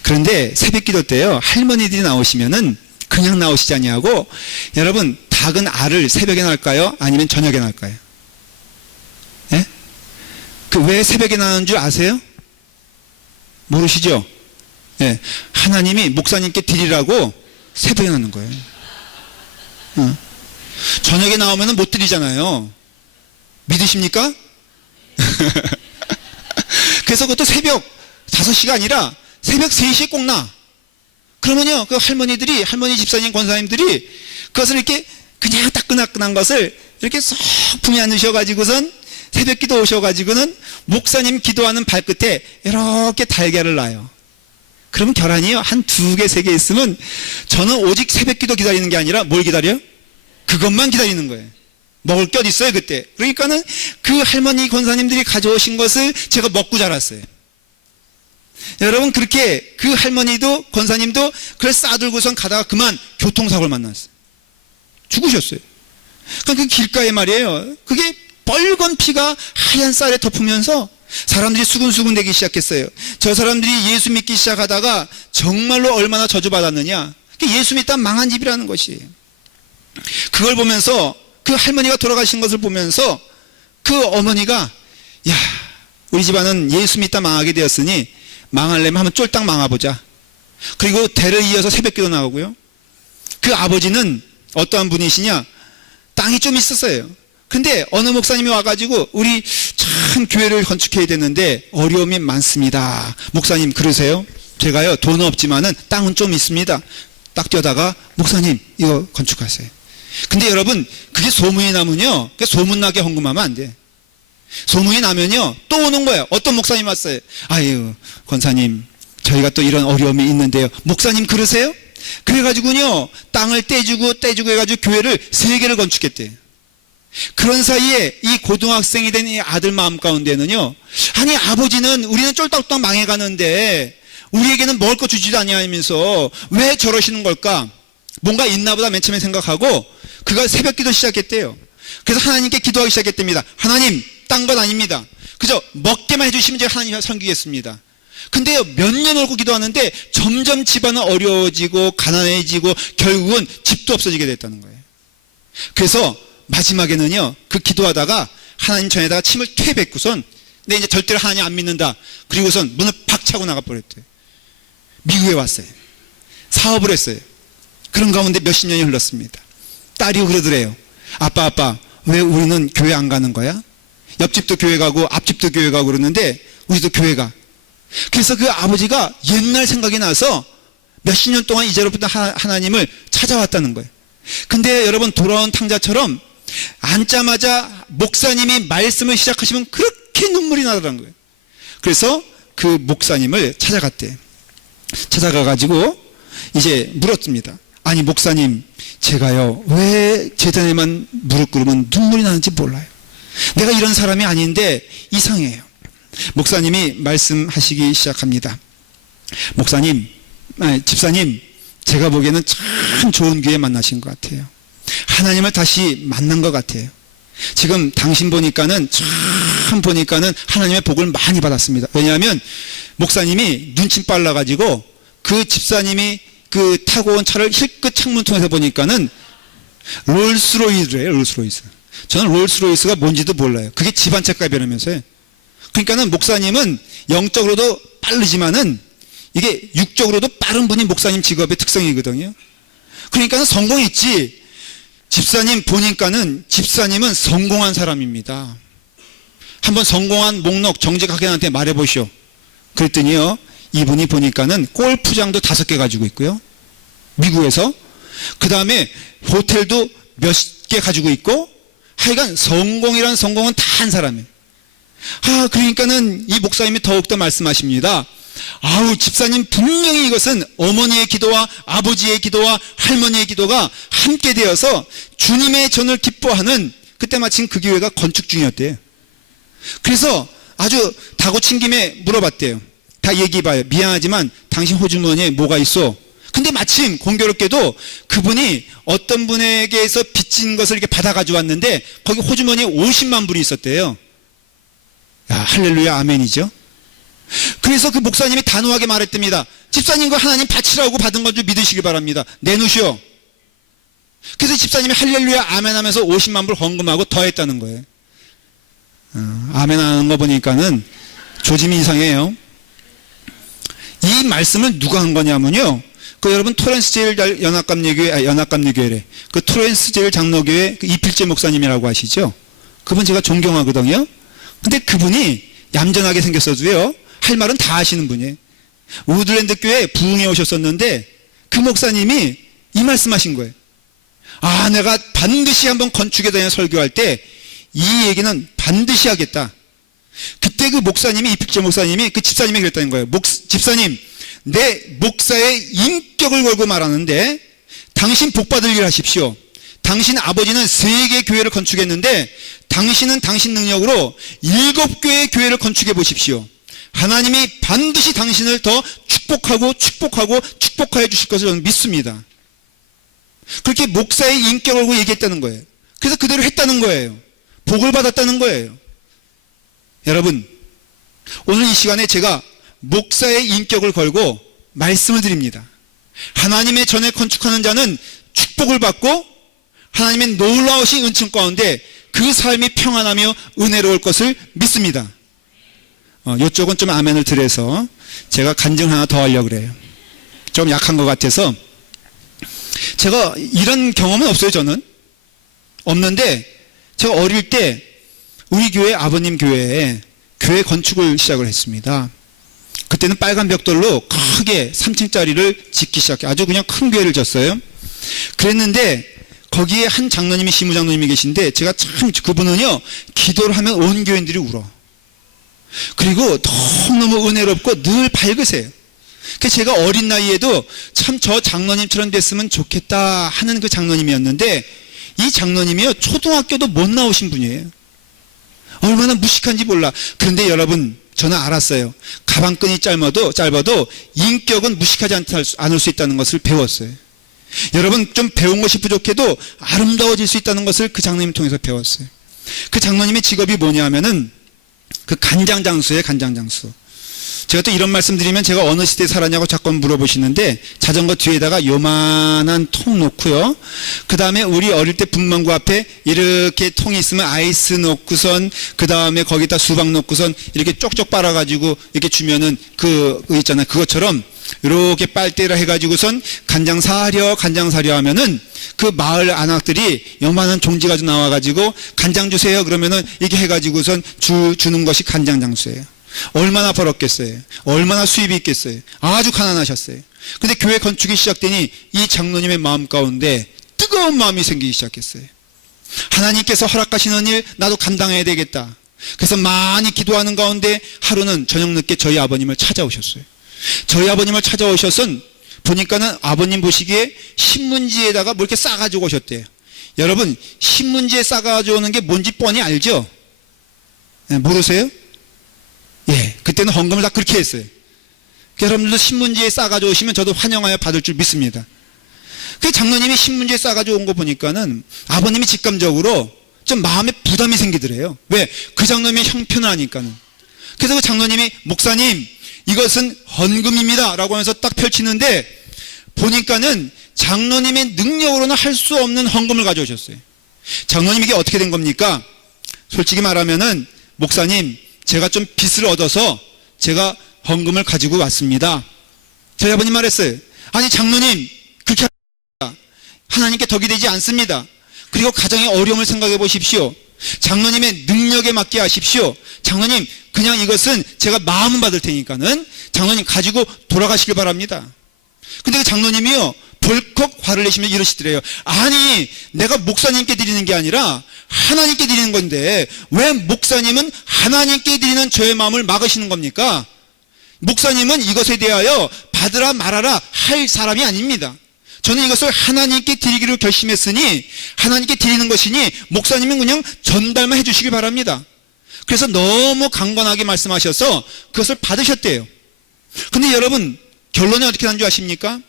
그런데 새벽 기도 때요, 할머니들이 나오시면은 그냥 나오시지 아니하고, 여러분, 닭은 알을 새벽에 낳을까요? 아니면 저녁에 낳을까요? 예? 그 왜 새벽에 낳는 줄 아세요? 모르시죠? 예. 하나님이 목사님께 드리라고 새벽에 낳는 거예요. 저녁에 나오면 못 드리잖아요. 믿으십니까? 그래서 그것도 새벽 5시가 아니라 새벽 3시에 꼭 나. 그러면요, 그 할머니 집사님, 권사님들이 그것을 이렇게 그냥 따끈따끈한 것을 이렇게 쏙 품에 안으셔가지고선 새벽기도 오셔가지고는 목사님 기도하는 발끝에 이렇게 달걀을 놔요. 그러면 계란이요 한 2개, 3개 있으면 저는 오직 새벽기도 기다리는 게 아니라 뭘 기다려요? 그것만 기다리는 거예요. 먹을 게 어디 있어요 그때. 그러니까는 그 할머니 권사님들이 가져오신 것을 제가 먹고 자랐어요. 여러분, 그렇게 그 할머니도 권사님도 그걸 싸들고선 가다가 그만 교통사고를 만났어요. 죽으셨어요. 그러니까 그 길가에 말이에요, 그게 빨간 피가 하얀 쌀에 덮으면서 사람들이 수근수근 대기 시작했어요. 저 사람들이 예수 믿기 시작하다가 정말로 얼마나 저주받았느냐. 예수 믿다 망한 집이라는 것이. 그걸 보면서, 그 할머니가 돌아가신 것을 보면서 그 어머니가, 야, 우리 집안은 예수 믿다 망하게 되었으니 망하려면 한번 쫄딱 망하보자. 그리고 대를 이어서 새벽기도 나가고요. 그 아버지는 어떠한 분이시냐, 땅이 좀 있었어요. 근데 어느 목사님이 와가지고 우리 참 교회를 건축해야 되는데 어려움이 많습니다. 목사님 그러세요? 제가요 돈은 없지만은 땅은 좀 있습니다. 딱 뛰어다가 목사님 이거 건축하세요. 근데 여러분, 그게 소문이 나면요, 소문나게 헌금하면 안 돼. 소문이 나면요 또 오는 거예요. 어떤 목사님 왔어요. 아유 권사님, 저희가 또 이런 어려움이 있는데요, 목사님 그러세요? 그래가지고요 땅을 떼주고 해가지고 교회를 3개를 건축했대요. 그런 사이에 이 고등학생이 된 이 아들 마음 가운데는요, 아니 아버지는 우리는 쫄딱쫄딱 망해가는데 우리에게는 먹을 거 주지도 아니하면서 왜 저러시는 걸까? 뭔가 있나 보다 맨 처음에 생각하고 그가 새벽기도 시작했대요. 그래서 하나님께 기도하기 시작했답니다. 하나님, 딴 건 아닙니다. 그저 먹게만 해주시면 제가 하나님을 섬기겠습니다. 근데요 몇 년 옳고 기도하는데 점점 집안은 어려워지고 가난해지고 결국은 집도 없어지게 됐다는 거예요. 그래서 마지막에는요 그 기도하다가 하나님 전에다가 침을 퇴 뱉고선 내 이제 절대로 하나님 안 믿는다, 그리고선 문을 팍 차고 나가버렸대요. 미국에 왔어요. 사업을 했어요. 그런 가운데 몇십 년이 흘렀습니다. 딸이 그러더래요. 아빠 왜 우리는 교회 안 가는 거야? 옆집도 교회 가고 앞집도 교회 가고 그러는데 우리도 교회 가. 그래서 그 아버지가 옛날 생각이 나서 몇십 년 동안 이제로부터 하나님을 찾아왔다는 거예요. 근데 여러분, 돌아온 탕자처럼 앉자마자 목사님이 말씀을 시작하시면 그렇게 눈물이 나더라는 거예요. 그래서 그 목사님을 찾아갔대요. 찾아가가지고 이제 물었습니다. 아니 목사님, 제가요 왜 제자에만 무릎 꿇으면 눈물이 나는지 몰라요. 내가 이런 사람이 아닌데 이상해요. 목사님이 말씀하시기 시작합니다. 목사님, 집사님, 제가 보기에는 참 좋은 교회 만나신 것 같아요. 하나님을 다시 만난 것 같아요. 지금 당신 보니까는 하나님의 복을 많이 받았습니다. 왜냐하면 목사님이 눈치 빨라가지고 그 집사님이 그 타고 온 차를 힐끗 창문 통해서 보니까는 롤스로이스래요. 롤스로이스. 저는 롤스로이스가 뭔지도 몰라요. 그게 집안차값 이러면서요. 그러니까는 목사님은 영적으로도 빠르지만은 이게 육적으로도 빠른 분이 목사님 직업의 특성이거든요. 그러니까는 성공했지. 집사님 보니까는 집사님은 성공한 사람입니다. 한번 성공한 목록 정직하게한테 말해보시오. 그랬더니요, 이분이 보니까는 골프장도 5개 가지고 있고요, 미국에서. 그 다음에 호텔도 몇 개 가지고 있고, 하여간 성공이란 성공은 다 한 사람이에요. 그러니까는 이 목사님이 더욱더 말씀하십니다. 아우, 집사님, 분명히 이것은 어머니의 기도와 아버지의 기도와 할머니의 기도가 함께 되어서 주님의 전을 기뻐하는, 그때 마침 그 교회가 건축 중이었대요. 그래서 아주 다고친 김에 물어봤대요. 다 얘기해봐요. 미안하지만 당신 호주머니에 뭐가 있어? 근데 마침 공교롭게도 그분이 어떤 분에게서 빚진 것을 이렇게 받아가지고 왔는데 거기 호주머니에 50만 불이 있었대요. 야, 할렐루야, 아멘이죠. 그래서 그 목사님이 단호하게 말했답니다. 집사님, 그 하나님 바치라고 받은 건 좀 믿으시기 바랍니다. 내놓으시오. 그래서 집사님이 할렐루야, 아멘 하면서 50만 불 헌금하고 더 했다는 거예요. 아멘 하는 거 보니까는 조짐이 이상해요. 이 말씀을 누가 한 거냐면요, 그 여러분 토렌스 제일 연합감리교회, 그 토렌스 제일 장로교회 그 이필재 목사님이라고 아시죠? 그분 제가 존경하거든요. 근데 그분이 얌전하게 생겼어도요, 할 말은 다 하시는 분이에요. 우드랜드 교회에 부흥해 오셨었는데 그 목사님이 이 말씀하신 거예요. 내가 반드시 한번 건축에 대해 설교할 때 이 얘기는 반드시 하겠다. 그때 그 목사님이, 이픽재 목사님이 그 집사님에게 그랬다는 거예요. 집사님, 내 목사의 인격을 걸고 말하는데 당신 복받을 일 하십시오. 당신 아버지는 3개의 교회를 건축했는데 당신은 당신 능력으로 7교회의 교회를 건축해 보십시오. 하나님이 반드시 당신을 더 축복하여 주실 것을 저는 믿습니다. 그렇게 목사의 인격을 걸고 얘기했다는 거예요. 그래서 그대로 했다는 거예요. 복을 받았다는 거예요. 여러분, 오늘 이 시간에 제가 목사의 인격을 걸고 말씀을 드립니다. 하나님의 전에 건축하는 자는 축복을 받고 하나님의 놀라우신 은총 가운데 그 삶이 평안하며 은혜로울 것을 믿습니다. 이쪽은 좀 아멘을 드려서 제가 간증 하나 더 하려고 그래요. 좀 약한 것 같아서. 제가 이런 경험은 없어요. 저는 없는데, 제가 어릴 때 우리 교회 아버님 교회에 교회 건축을 시작을 했습니다. 그때는 빨간 벽돌로 크게 3층짜리를 짓기 시작해. 아주 그냥 큰 교회를 졌어요. 그랬는데 거기에 한 장로님이, 시무장로님이 계신데, 제가 참 그분은요 기도를 하면 온 교인들이 울어. 그리고 너무너무 은혜롭고 늘 밝으세요. 그래서 제가 어린 나이에도 참 저 장로님처럼 됐으면 좋겠다 하는 그 장로님이었는데, 이 장로님이요 초등학교도 못 나오신 분이에요. 얼마나 무식한지 몰라. 그런데 여러분, 저는 알았어요. 가방끈이 짧아도 인격은 무식하지 않을 수 있다는 것을 배웠어요. 여러분, 좀 배운 것이 부족해도 아름다워질 수 있다는 것을 그 장로님 통해서 배웠어요. 그 장로님의 직업이 뭐냐면은 그 간장장수예요. 간장장수. 제가 또 이런 말씀 드리면 제가 어느 시대에 살았냐고 자꾸 물어보시는데, 자전거 뒤에다가 요만한 통 놓고요, 그 다음에 우리 어릴 때 분만구 앞에 이렇게 통이 있으면 아이스 놓고선, 그 다음에 거기다 수박 놓고선 이렇게 쪽쪽 빨아가지고 이렇게 주면은 그거 있잖아요. 그것처럼 이렇게 빨대라 해가지고선 간장 사려 하면은 그 마을 아낙들이 요만한 종지 가지고 나와가지고 간장 주세요 그러면은 이렇게 해가지고선 주는 것이 간장장수예요. 얼마나 벌었겠어요? 얼마나 수입이 있겠어요? 아주 가난하셨어요. 근데 교회 건축이 시작되니 이 장로님의 마음 가운데 뜨거운 마음이 생기기 시작했어요. 하나님께서 허락하시는 일 나도 감당해야 되겠다. 그래서 많이 기도하는 가운데 하루는 저녁 늦게 저희 아버님을 찾아오셨어요. 저희 아버님을 찾아오셔선 보니까는 아버님 보시기에 신문지에다가 뭐 이렇게 싸가지고 오셨대요. 여러분, 신문지에 싸가지고 오는 게 뭔지 뻔히 알죠? 네, 모르세요? 예, 그때는 헌금을 다 그렇게 했어요. 여러분들도 신문지에 싸가지고 오시면 저도 환영하여 받을 줄 믿습니다. 그 장로님이 신문지에 싸가지고 온 거 보니까는 아버님이 직감적으로 좀 마음에 부담이 생기더래요. 왜? 그 장로님이 형편을 아니까는. 그래서 그 장로님이, 목사님, 이것은 헌금입니다 라고 하면서 딱 펼치는데, 보니까는 장로님의 능력으로는 할 수 없는 헌금을 가져오셨어요. 장로님, 이게 어떻게 된 겁니까? 솔직히 말하면은, 목사님, 제가 좀 빚을 얻어서 제가 헌금을 가지고 왔습니다. 저희 아버님 말했어요. 아니 장로님, 그렇게 하나님께 덕이 되지 않습니다. 그리고 가정의 어려움을 생각해 보십시오. 장로님의 능력에 맞게 하십시오. 장로님, 그냥 이것은 제가 마음은 받을 테니까는 장로님 가지고 돌아가시길 바랍니다. 근데 그 장로님이요 벌컥 화를 내시며 이러시더래요. 아니, 내가 목사님께 드리는 게 아니라 하나님께 드리는 건데 왜 목사님은 하나님께 드리는 저의 마음을 막으시는 겁니까? 목사님은 이것에 대하여 받으라 말아라 할 사람이 아닙니다. 저는 이것을 하나님께 드리기로 결심했으니 하나님께 드리는 것이니 목사님은 그냥 전달만 해주시기 바랍니다. 그래서 너무 강건하게 말씀하셔서 그것을 받으셨대요. 근데 여러분, 결론이 어떻게 난 줄 아십니까?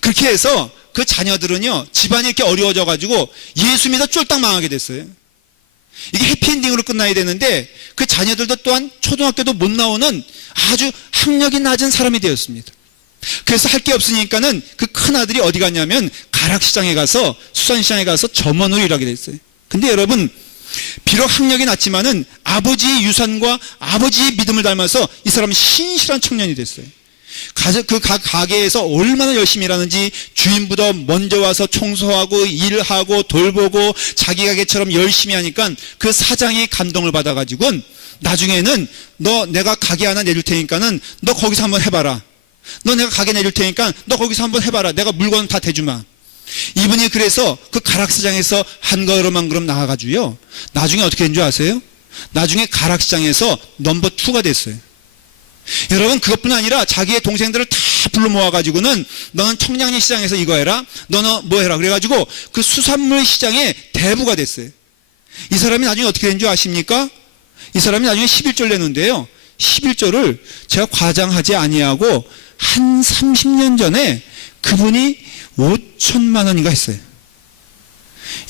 그렇게 해서 그 자녀들은요 집안이 이렇게 어려워져 가지고 예수 믿어 쫄딱 망하게 됐어요. 이게 해피엔딩으로 끝나야 되는데 그 자녀들도 또한 초등학교도 못 나오는 아주 학력이 낮은 사람이 되었습니다. 그래서 할 게 없으니까는 그 큰아들이 어디 갔냐면 가락시장에 가서, 수산시장에 가서 점원으로 일하게 됐어요. 근데 여러분, 비록 학력이 낮지만은 아버지의 유산과 아버지의 믿음을 닮아서 이 사람은 신실한 청년이 됐어요. 그 가게에서 얼마나 열심히 일하는지 주인보다 먼저 와서 청소하고 일하고 돌보고 자기 가게처럼 열심히 하니까 그 사장이 감동을 받아가지고 나중에는 너 내가 가게 하나 내줄 테니까는 너 거기서 한번 해봐라. 너 내가 가게 내줄 테니까 너 거기서 한번 해봐라. 내가 물건 다 대주마. 이분이 그래서 그 가락시장에서 한 걸음 한 걸음 나가가지고요 나중에 어떻게 된 줄 아세요? 나중에 가락시장에서 넘버 2가 됐어요. 여러분, 그것뿐 아니라 자기의 동생들을 다 불러 모아가지고는 너는 청량리 시장에서 이거 해라, 너는 뭐 해라 그래가지고 그 수산물 시장의 대부가 됐어요. 이 사람이 나중에 어떻게 된 줄 아십니까? 이 사람이 나중에 11조를 내는데요, 11조를 제가 과장하지 아니하고 한 30년 전에 그분이 5천만 원인가 했어요.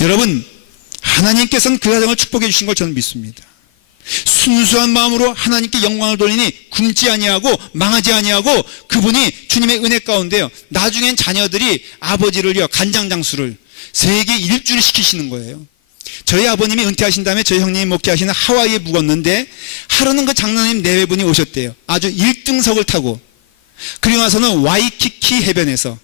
여러분, 하나님께서는 그 가정을 축복해 주신 걸 저는 믿습니다. 순수한 마음으로 하나님께 영광을 돌리니 굶지 아니하고 망하지 아니하고 그분이 주님의 은혜 가운데요, 나중엔 자녀들이 아버지를요 간장장수를 세계 일주를 시키시는 거예요. 저희 아버님이 은퇴하신 다음에 저희 형님이 목회하시는 하와이에 묵었는데 하루는 그 장로님 4분이 오셨대요. 아주 1등석을 타고. 그리고 나서는 와이키키 해변에서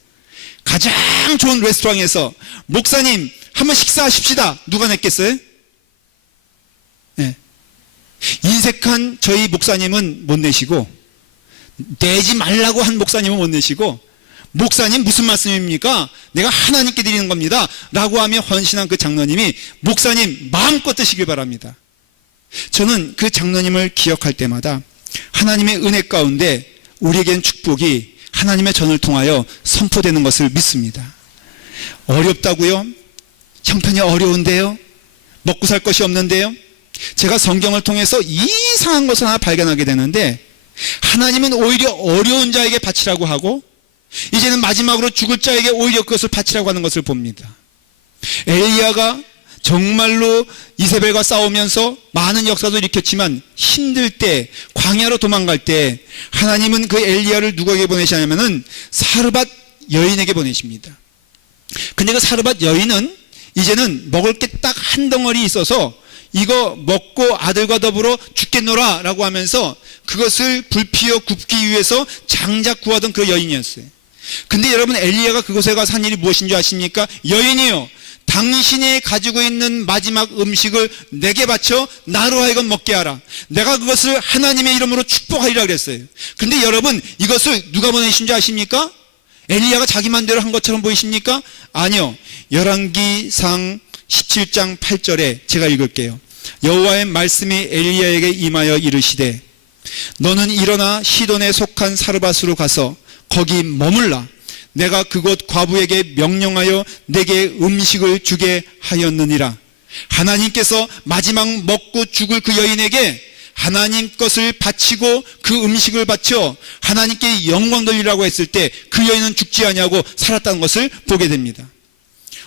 가장 좋은 레스토랑에서 목사님 한번 식사하십시다. 누가 냈겠어요? 네. 인색한 저희 목사님은 못 내시고, 내지 말라고 한 목사님은 못 내시고, 목사님 무슨 말씀입니까? 내가 하나님께 드리는 겁니다 라고 하며 헌신한 그 장로님이 목사님 마음껏 드시길 바랍니다. 저는 그 장로님을 기억할 때마다 하나님의 은혜 가운데 우리에겐 축복이 하나님의 전을 통하여 선포되는 것을 믿습니다. 어렵다고요? 형편이 어려운데요? 먹고 살 것이 없는데요? 제가 성경을 통해서 이상한 것을 하나 발견하게 되는데, 하나님은 오히려 어려운 자에게 바치라고 하고 이제는 마지막으로 죽을 자에게 오히려 그것을 바치라고 하는 것을 봅니다. 엘리야가 정말로 이세벨과 싸우면서 많은 역사도 일으켰지만 힘들 때, 광야로 도망갈 때 하나님은 그 엘리야를 누구에게 보내시냐면은 사르밧 여인에게 보내십니다. 근데 그 사르밧 여인은 이제는 먹을 게 딱 한 덩어리 있어서 이거 먹고 아들과 더불어 죽겠노라 라고 하면서 그것을 불피워 굽기 위해서 장작 구하던 그 여인이었어요. 근데 여러분, 엘리야가 그곳에 가서 한 일이 무엇인 줄 아십니까? 여인이요, 당신이 가지고 있는 마지막 음식을 내게 바쳐 나로 하여금 먹게 하라. 내가 그것을 하나님의 이름으로 축복하리라 그랬어요. 근데 여러분, 이것을 누가 보내신 줄 아십니까? 엘리야가 자기 맘대로 한 것처럼 보이십니까? 아니요. 열왕기상 17장 8절에 제가 읽을게요. 여호와의 말씀이 엘리야에게 임하여 이르시되 너는 일어나 시돈에 속한 사르밧으로 가서 거기 머물라. 내가 그곳 과부에게 명령하여 내게 음식을 주게 하였느니라. 하나님께서 마지막 먹고 죽을 그 여인에게 하나님 것을 바치고 그 음식을 바쳐 하나님께 영광 돌리라고 했을 때 그 여인은 죽지 아니하고 살았다는 것을 보게 됩니다.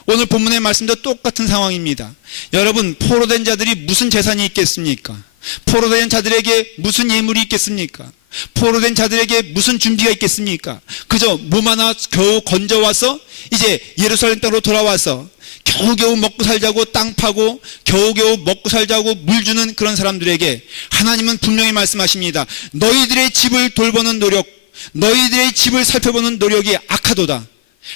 오늘 본문의 말씀도 똑같은 상황입니다. 여러분, 포로된 자들이 무슨 재산이 있겠습니까? 포로된 자들에게 무슨 예물이 있겠습니까? 포로된 자들에게 무슨 준비가 있겠습니까? 그저 몸 하나 겨우 건져와서 이제 예루살렘 땅으로 돌아와서 겨우겨우 먹고 살자고 땅 파고 겨우겨우 먹고 살자고 물 주는 그런 사람들에게 하나님은 분명히 말씀하십니다. 너희들의 집을 돌보는 노력, 너희들의 집을 살펴보는 노력이 악하도다.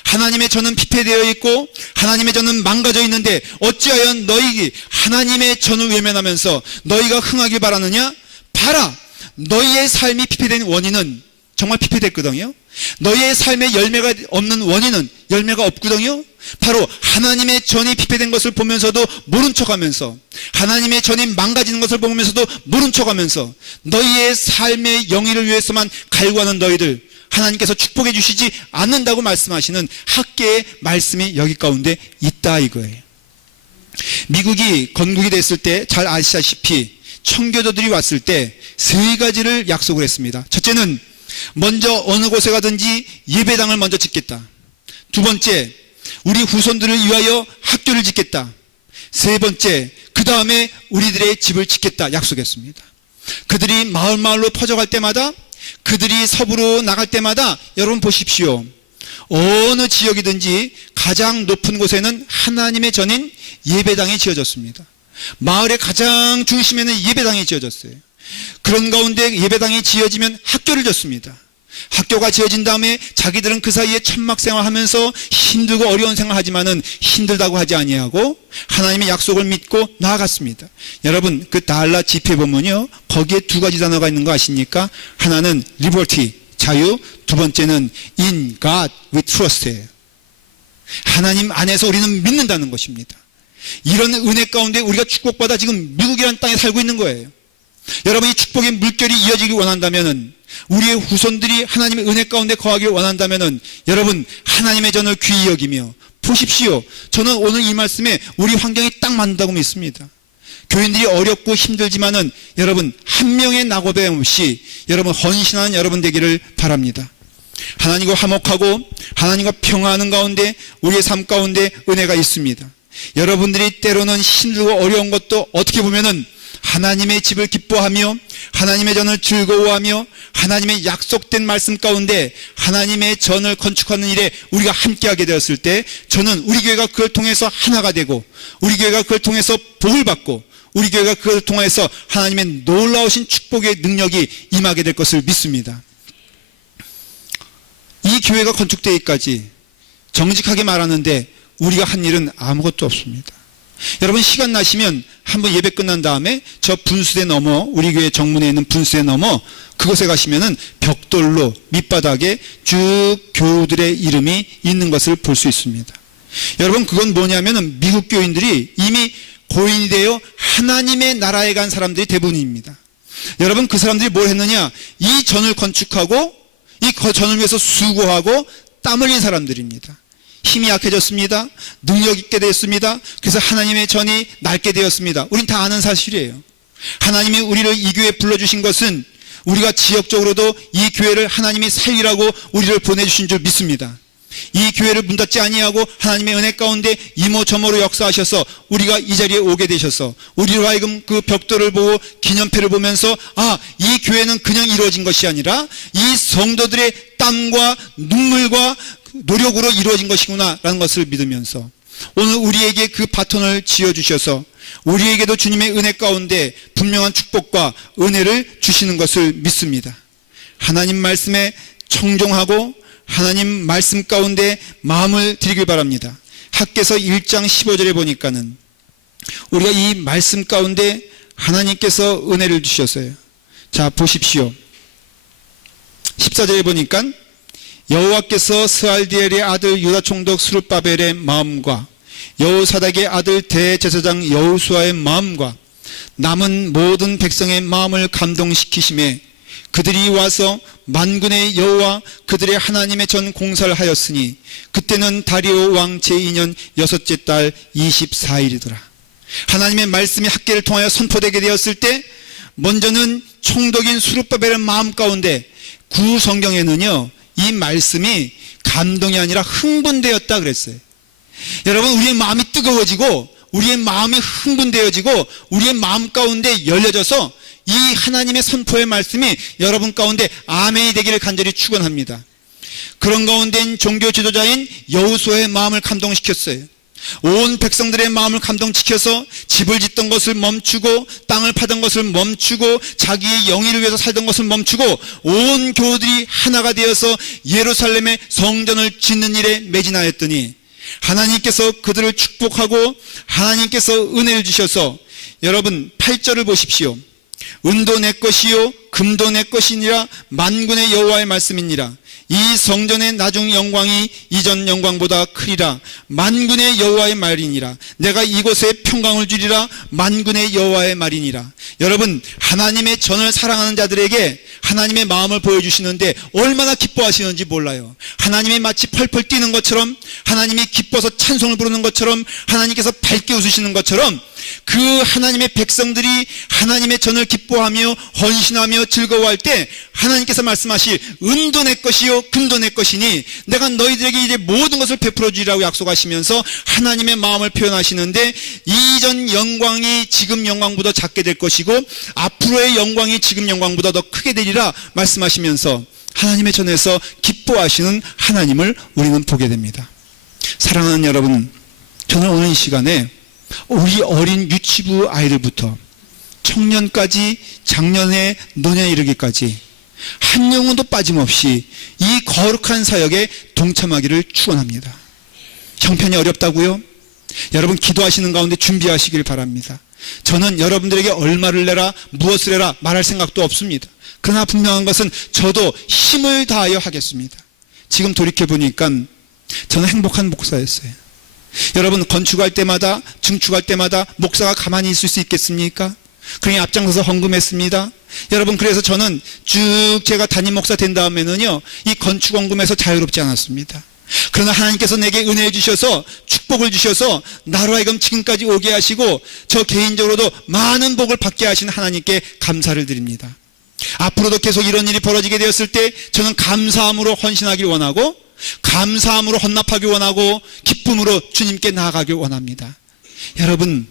하나님의 전은 피폐되어 있고 하나님의 전은 망가져 있는데 어찌하여 너희 하나님의 전을 외면하면서 너희가 흥하길 바라느냐? 봐라, 너희의 삶이 피폐된 원인은 정말 피폐됐거든요. 너희의 삶에 열매가 없는 원인은 열매가 없거든요. 바로 하나님의 전이 피폐된 것을 보면서도 모른 척하면서, 하나님의 전이 망가지는 것을 보면서도 모른 척하면서 너희의 삶의 영예를 위해서만 갈구하는 너희들, 하나님께서 축복해 주시지 않는다고 말씀하시는 학계의 말씀이 여기 가운데 있다 이거예요. 미국이 건국이 됐을 때 잘 아시다시피 청교도들이 왔을 때 3가지를 약속을 했습니다. 첫째는 먼저 어느 곳에 가든지 예배당을 먼저 짓겠다. 2번째, 우리 후손들을 위하여 학교를 짓겠다. 3번째, 그 다음에 우리들의 집을 짓겠다 약속했습니다. 그들이 마을마을로 퍼져갈 때마다, 그들이 서부로 나갈 때마다 여러분 보십시오. 어느 지역이든지 가장 높은 곳에는 하나님의 전인 예배당이 지어졌습니다. 마을의 가장 중심에는 예배당이 지어졌어요. 그런 가운데 예배당이 지어지면 학교를 줬습니다. 학교가 지어진 다음에 자기들은 그 사이에 천막생활 하면서 힘들고 어려운 생활 하지만은 힘들다고 하지 아니하고 하나님의 약속을 믿고 나아갔습니다. 여러분, 그 달라 지폐 보면요, 거기에 2가지 단어가 있는 거 아십니까? 하나는 liberty, 자유, 2번째는 in God we trust예요. 하나님 안에서 우리는 믿는다는 것입니다. 이런 은혜 가운데 우리가 축복받아 지금 미국이라는 땅에 살고 있는 거예요. 여러분, 이 축복의 물결이 이어지길 원한다면은, 우리의 후손들이 하나님의 은혜 가운데 거하길 원한다면은, 여러분, 하나님의 전을 귀히 여기며 보십시오. 저는 오늘 이 말씀에 우리 환경이 딱 맞는다고 믿습니다. 교인들이 어렵고 힘들지만은 여러분, 한 명의 낙오배움 없이 여러분 헌신하는 여러분 되기를 바랍니다. 하나님과 화목하고 하나님과 평화하는 가운데 우리의 삶 가운데 은혜가 있습니다. 여러분들이 때로는 힘들고 어려운 것도 어떻게 보면은 하나님의 집을 기뻐하며 하나님의 전을 즐거워하며 하나님의 약속된 말씀 가운데 하나님의 전을 건축하는 일에 우리가 함께하게 되었을 때, 저는 우리 교회가 그걸 통해서 하나가 되고 우리 교회가 그걸 통해서 복을 받고 우리 교회가 그걸 통해서 하나님의 놀라우신 축복의 능력이 임하게 될 것을 믿습니다. 이 교회가 건축되기까지 정직하게 말하는데 우리가 한 일은 아무것도 없습니다. 여러분, 시간 나시면 한번 예배 끝난 다음에 저 분수대 넘어, 우리 교회 정문에 있는 분수대 넘어 그곳에 가시면은 벽돌로 밑바닥에 쭉 교우들의 이름이 있는 것을 볼 수 있습니다. 여러분, 그건 뭐냐면은 미국 교인들이 이미 고인이 되어 하나님의 나라에 간 사람들이 대부분입니다. 여러분, 그 사람들이 뭘 했느냐? 이 전을 건축하고 이 전을 위해서 수고하고 땀 흘린 사람들입니다. 힘이 약해졌습니다. 능력 있게 되었습니다. 그래서 하나님의 전이 낡게 되었습니다. 우린 다 아는 사실이에요. 하나님이 우리를 이 교회에 불러주신 것은 우리가 지역적으로도 이 교회를 하나님이 살리라고 우리를 보내주신 줄 믿습니다. 이 교회를 문 닫지 아니하고 하나님의 은혜 가운데 이모저모로 역사하셔서 우리가 이 자리에 오게 되셔서 우리로 하여금 그 벽돌을 보고 기념패를 보면서, 아, 이 교회는 그냥 이루어진 것이 아니라 이 성도들의 땀과 눈물과 노력으로 이루어진 것이구나 라는 것을 믿으면서 오늘 우리에게 그 바톤을 지어주셔서 우리에게도 주님의 은혜 가운데 분명한 축복과 은혜를 주시는 것을 믿습니다. 하나님 말씀에 청종하고 하나님 말씀 가운데 마음을 드리길 바랍니다. 학개서 1장 15절에 보니까는 우리가 이 말씀 가운데 하나님께서 은혜를 주셨어요. 자, 보십시오. 14절에 보니까 여호와께서 스알디엘의 아들 유다 총독 스룹바벨의 마음과 여호사닥의 아들 대제사장 여호수아의 마음과 남은 모든 백성의 마음을 감동시키심에 그들이 와서 만군의 여호와 그들의 하나님의 전 공사를 하였으니 그때는 다리오 왕 제2년 6째 달 24일이더라. 하나님의 말씀이 학계를 통하여 선포되게 되었을 때 먼저는 총독인 스룹바벨의 마음 가운데 구 성경에는요, 이 말씀이 감동이 아니라 흥분되었다 그랬어요. 여러분, 우리의 마음이 뜨거워지고 우리의 마음이 흥분되어지고 우리의 마음 가운데 열려져서 이 하나님의 선포의 말씀이 여러분 가운데 아멘이 되기를 간절히 축원합니다. 그런 가운데 종교 지도자인 여호수아의 마음을 감동시켰어요. 온 백성들의 마음을 감동시켜서 집을 짓던 것을 멈추고 땅을 파던 것을 멈추고 자기의 영예를 위해서 살던 것을 멈추고 온 교우들이 하나가 되어서 예루살렘의 성전을 짓는 일에 매진하였더니 하나님께서 그들을 축복하고 하나님께서 은혜를 주셔서, 여러분 8절을 보십시오. 은도 내 것이요 금도 내 것이니라 만군의 여호와의 말씀이니라. 이 성전의 나중 영광이 이전 영광보다 크리라. 만군의 여호와의 말이니라. 내가 이곳에 평강을 주리라. 만군의 여호와의 말이니라. 여러분, 하나님의 전을 사랑하는 자들에게 하나님의 마음을 보여주시는데 얼마나 기뻐하시는지 몰라요. 하나님이 마치 펄펄 뛰는 것처럼, 하나님이 기뻐서 찬송을 부르는 것처럼, 하나님께서 밝게 웃으시는 것처럼 그 하나님의 백성들이 하나님의 전을 기뻐하며 헌신하며 즐거워할 때 하나님께서 말씀하실 은도 내 것이요 금도 내 것이니 내가 너희들에게 이제 모든 것을 베풀어 주리라고 약속하시면서 하나님의 마음을 표현하시는데, 이전 영광이 지금 영광보다 작게 될 것이고 앞으로의 영광이 지금 영광보다 더 크게 되리라 말씀하시면서 하나님의 전에서 기뻐하시는 하나님을 우리는 보게 됩니다. 사랑하는 여러분, 저는 오늘 이 시간에 우리 어린 유치부 아이들부터 청년까지 작년에 노년에 이르기까지 한 영혼도 빠짐없이 이 거룩한 사역에 동참하기를 축원합니다. 형편이 어렵다고요? 여러분, 기도하시는 가운데 준비하시길 바랍니다. 저는 여러분들에게 얼마를 내라 무엇을 해라 말할 생각도 없습니다. 그러나 분명한 것은 저도 힘을 다하여 하겠습니다. 지금 돌이켜보니까 저는 행복한 목사였어요. 여러분, 건축할 때마다, 증축할 때마다 목사가 가만히 있을 수 있겠습니까? 그러니 앞장서서 헌금했습니다. 여러분, 그래서 저는 쭉 제가 담임 목사 된 다음에는요, 이 건축 헌금에서 자유롭지 않았습니다. 그러나 하나님께서 내게 은혜 주셔서, 축복을 주셔서 나로 하여금 지금까지 오게 하시고, 저 개인적으로도 많은 복을 받게 하신 하나님께 감사를 드립니다. 앞으로도 계속 이런 일이 벌어지게 되었을 때 저는 감사함으로 헌신하길 원하고, 감사함으로 헌납하길 원하고, 기쁨으로 주님께 나아가길 원합니다. 여러분,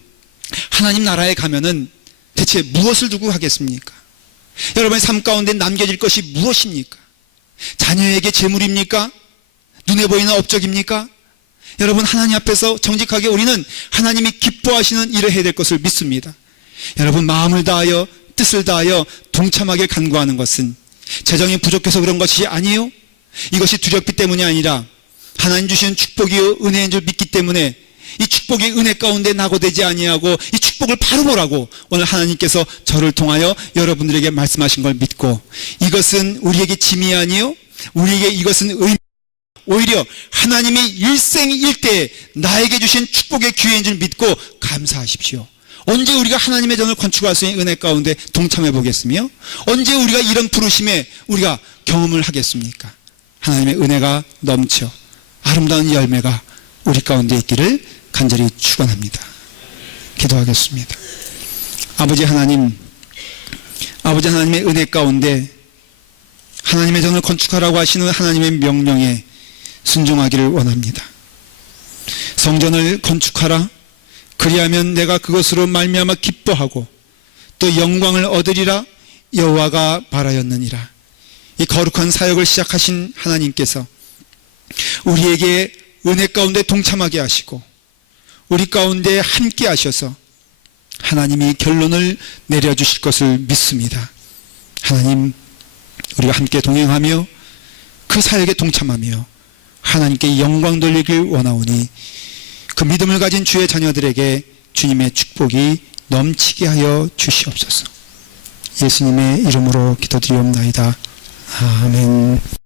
하나님 나라에 가면은 대체 무엇을 두고 하겠습니까? 여러분의 삶 가운데 남겨질 것이 무엇입니까? 자녀에게 재물입니까? 눈에 보이는 업적입니까? 여러분, 하나님 앞에서 정직하게 우리는 하나님이 기뻐하시는 일을 해야 될 것을 믿습니다. 여러분, 마음을 다하여 뜻을 다하여 동참하길 간구하는 것은 재정이 부족해서 그런 것이 아니에요. 이것이 두렵기 때문이 아니라 하나님 주시는 축복이요 은혜인 줄 믿기 때문에 이 축복이 은혜 가운데 낙오되지 아니하고 이 축복을 바로 보라고 오늘 하나님께서 저를 통하여 여러분들에게 말씀하신 걸 믿고, 이것은 우리에게 짐이 아니요, 우리에게 이것은 의미, 오히려 하나님이 일생일대에 나에게 주신 축복의 기회인 줄 믿고 감사하십시오. 언제 우리가 하나님의 전을 건축할 수 있는 은혜 가운데 동참해 보겠으며, 언제 우리가 이런 부르심에 우리가 경험을 하겠습니까? 하나님의 은혜가 넘쳐 아름다운 열매가 우리 가운데 있기를 간절히 축원합니다. 기도하겠습니다. 아버지 하나님, 아버지 하나님의 은혜 가운데 하나님의 전을 건축하라고 하시는 하나님의 명령에 순종하기를 원합니다. 성전을 건축하라, 그리하면 내가 그것으로 말미암아 기뻐하고 또 영광을 얻으리라 여호와가 바라였느니라. 이 거룩한 사역을 시작하신 하나님께서 우리에게 은혜 가운데 동참하게 하시고 우리 가운데 함께 하셔서 하나님이 결론을 내려주실 것을 믿습니다. 하나님, 우리가 함께 동행하며 그 사역에 동참하며 하나님께 영광 돌리길 원하오니 그 믿음을 가진 주의 자녀들에게 주님의 축복이 넘치게 하여 주시옵소서. 예수님의 이름으로 기도드리옵나이다. 아멘.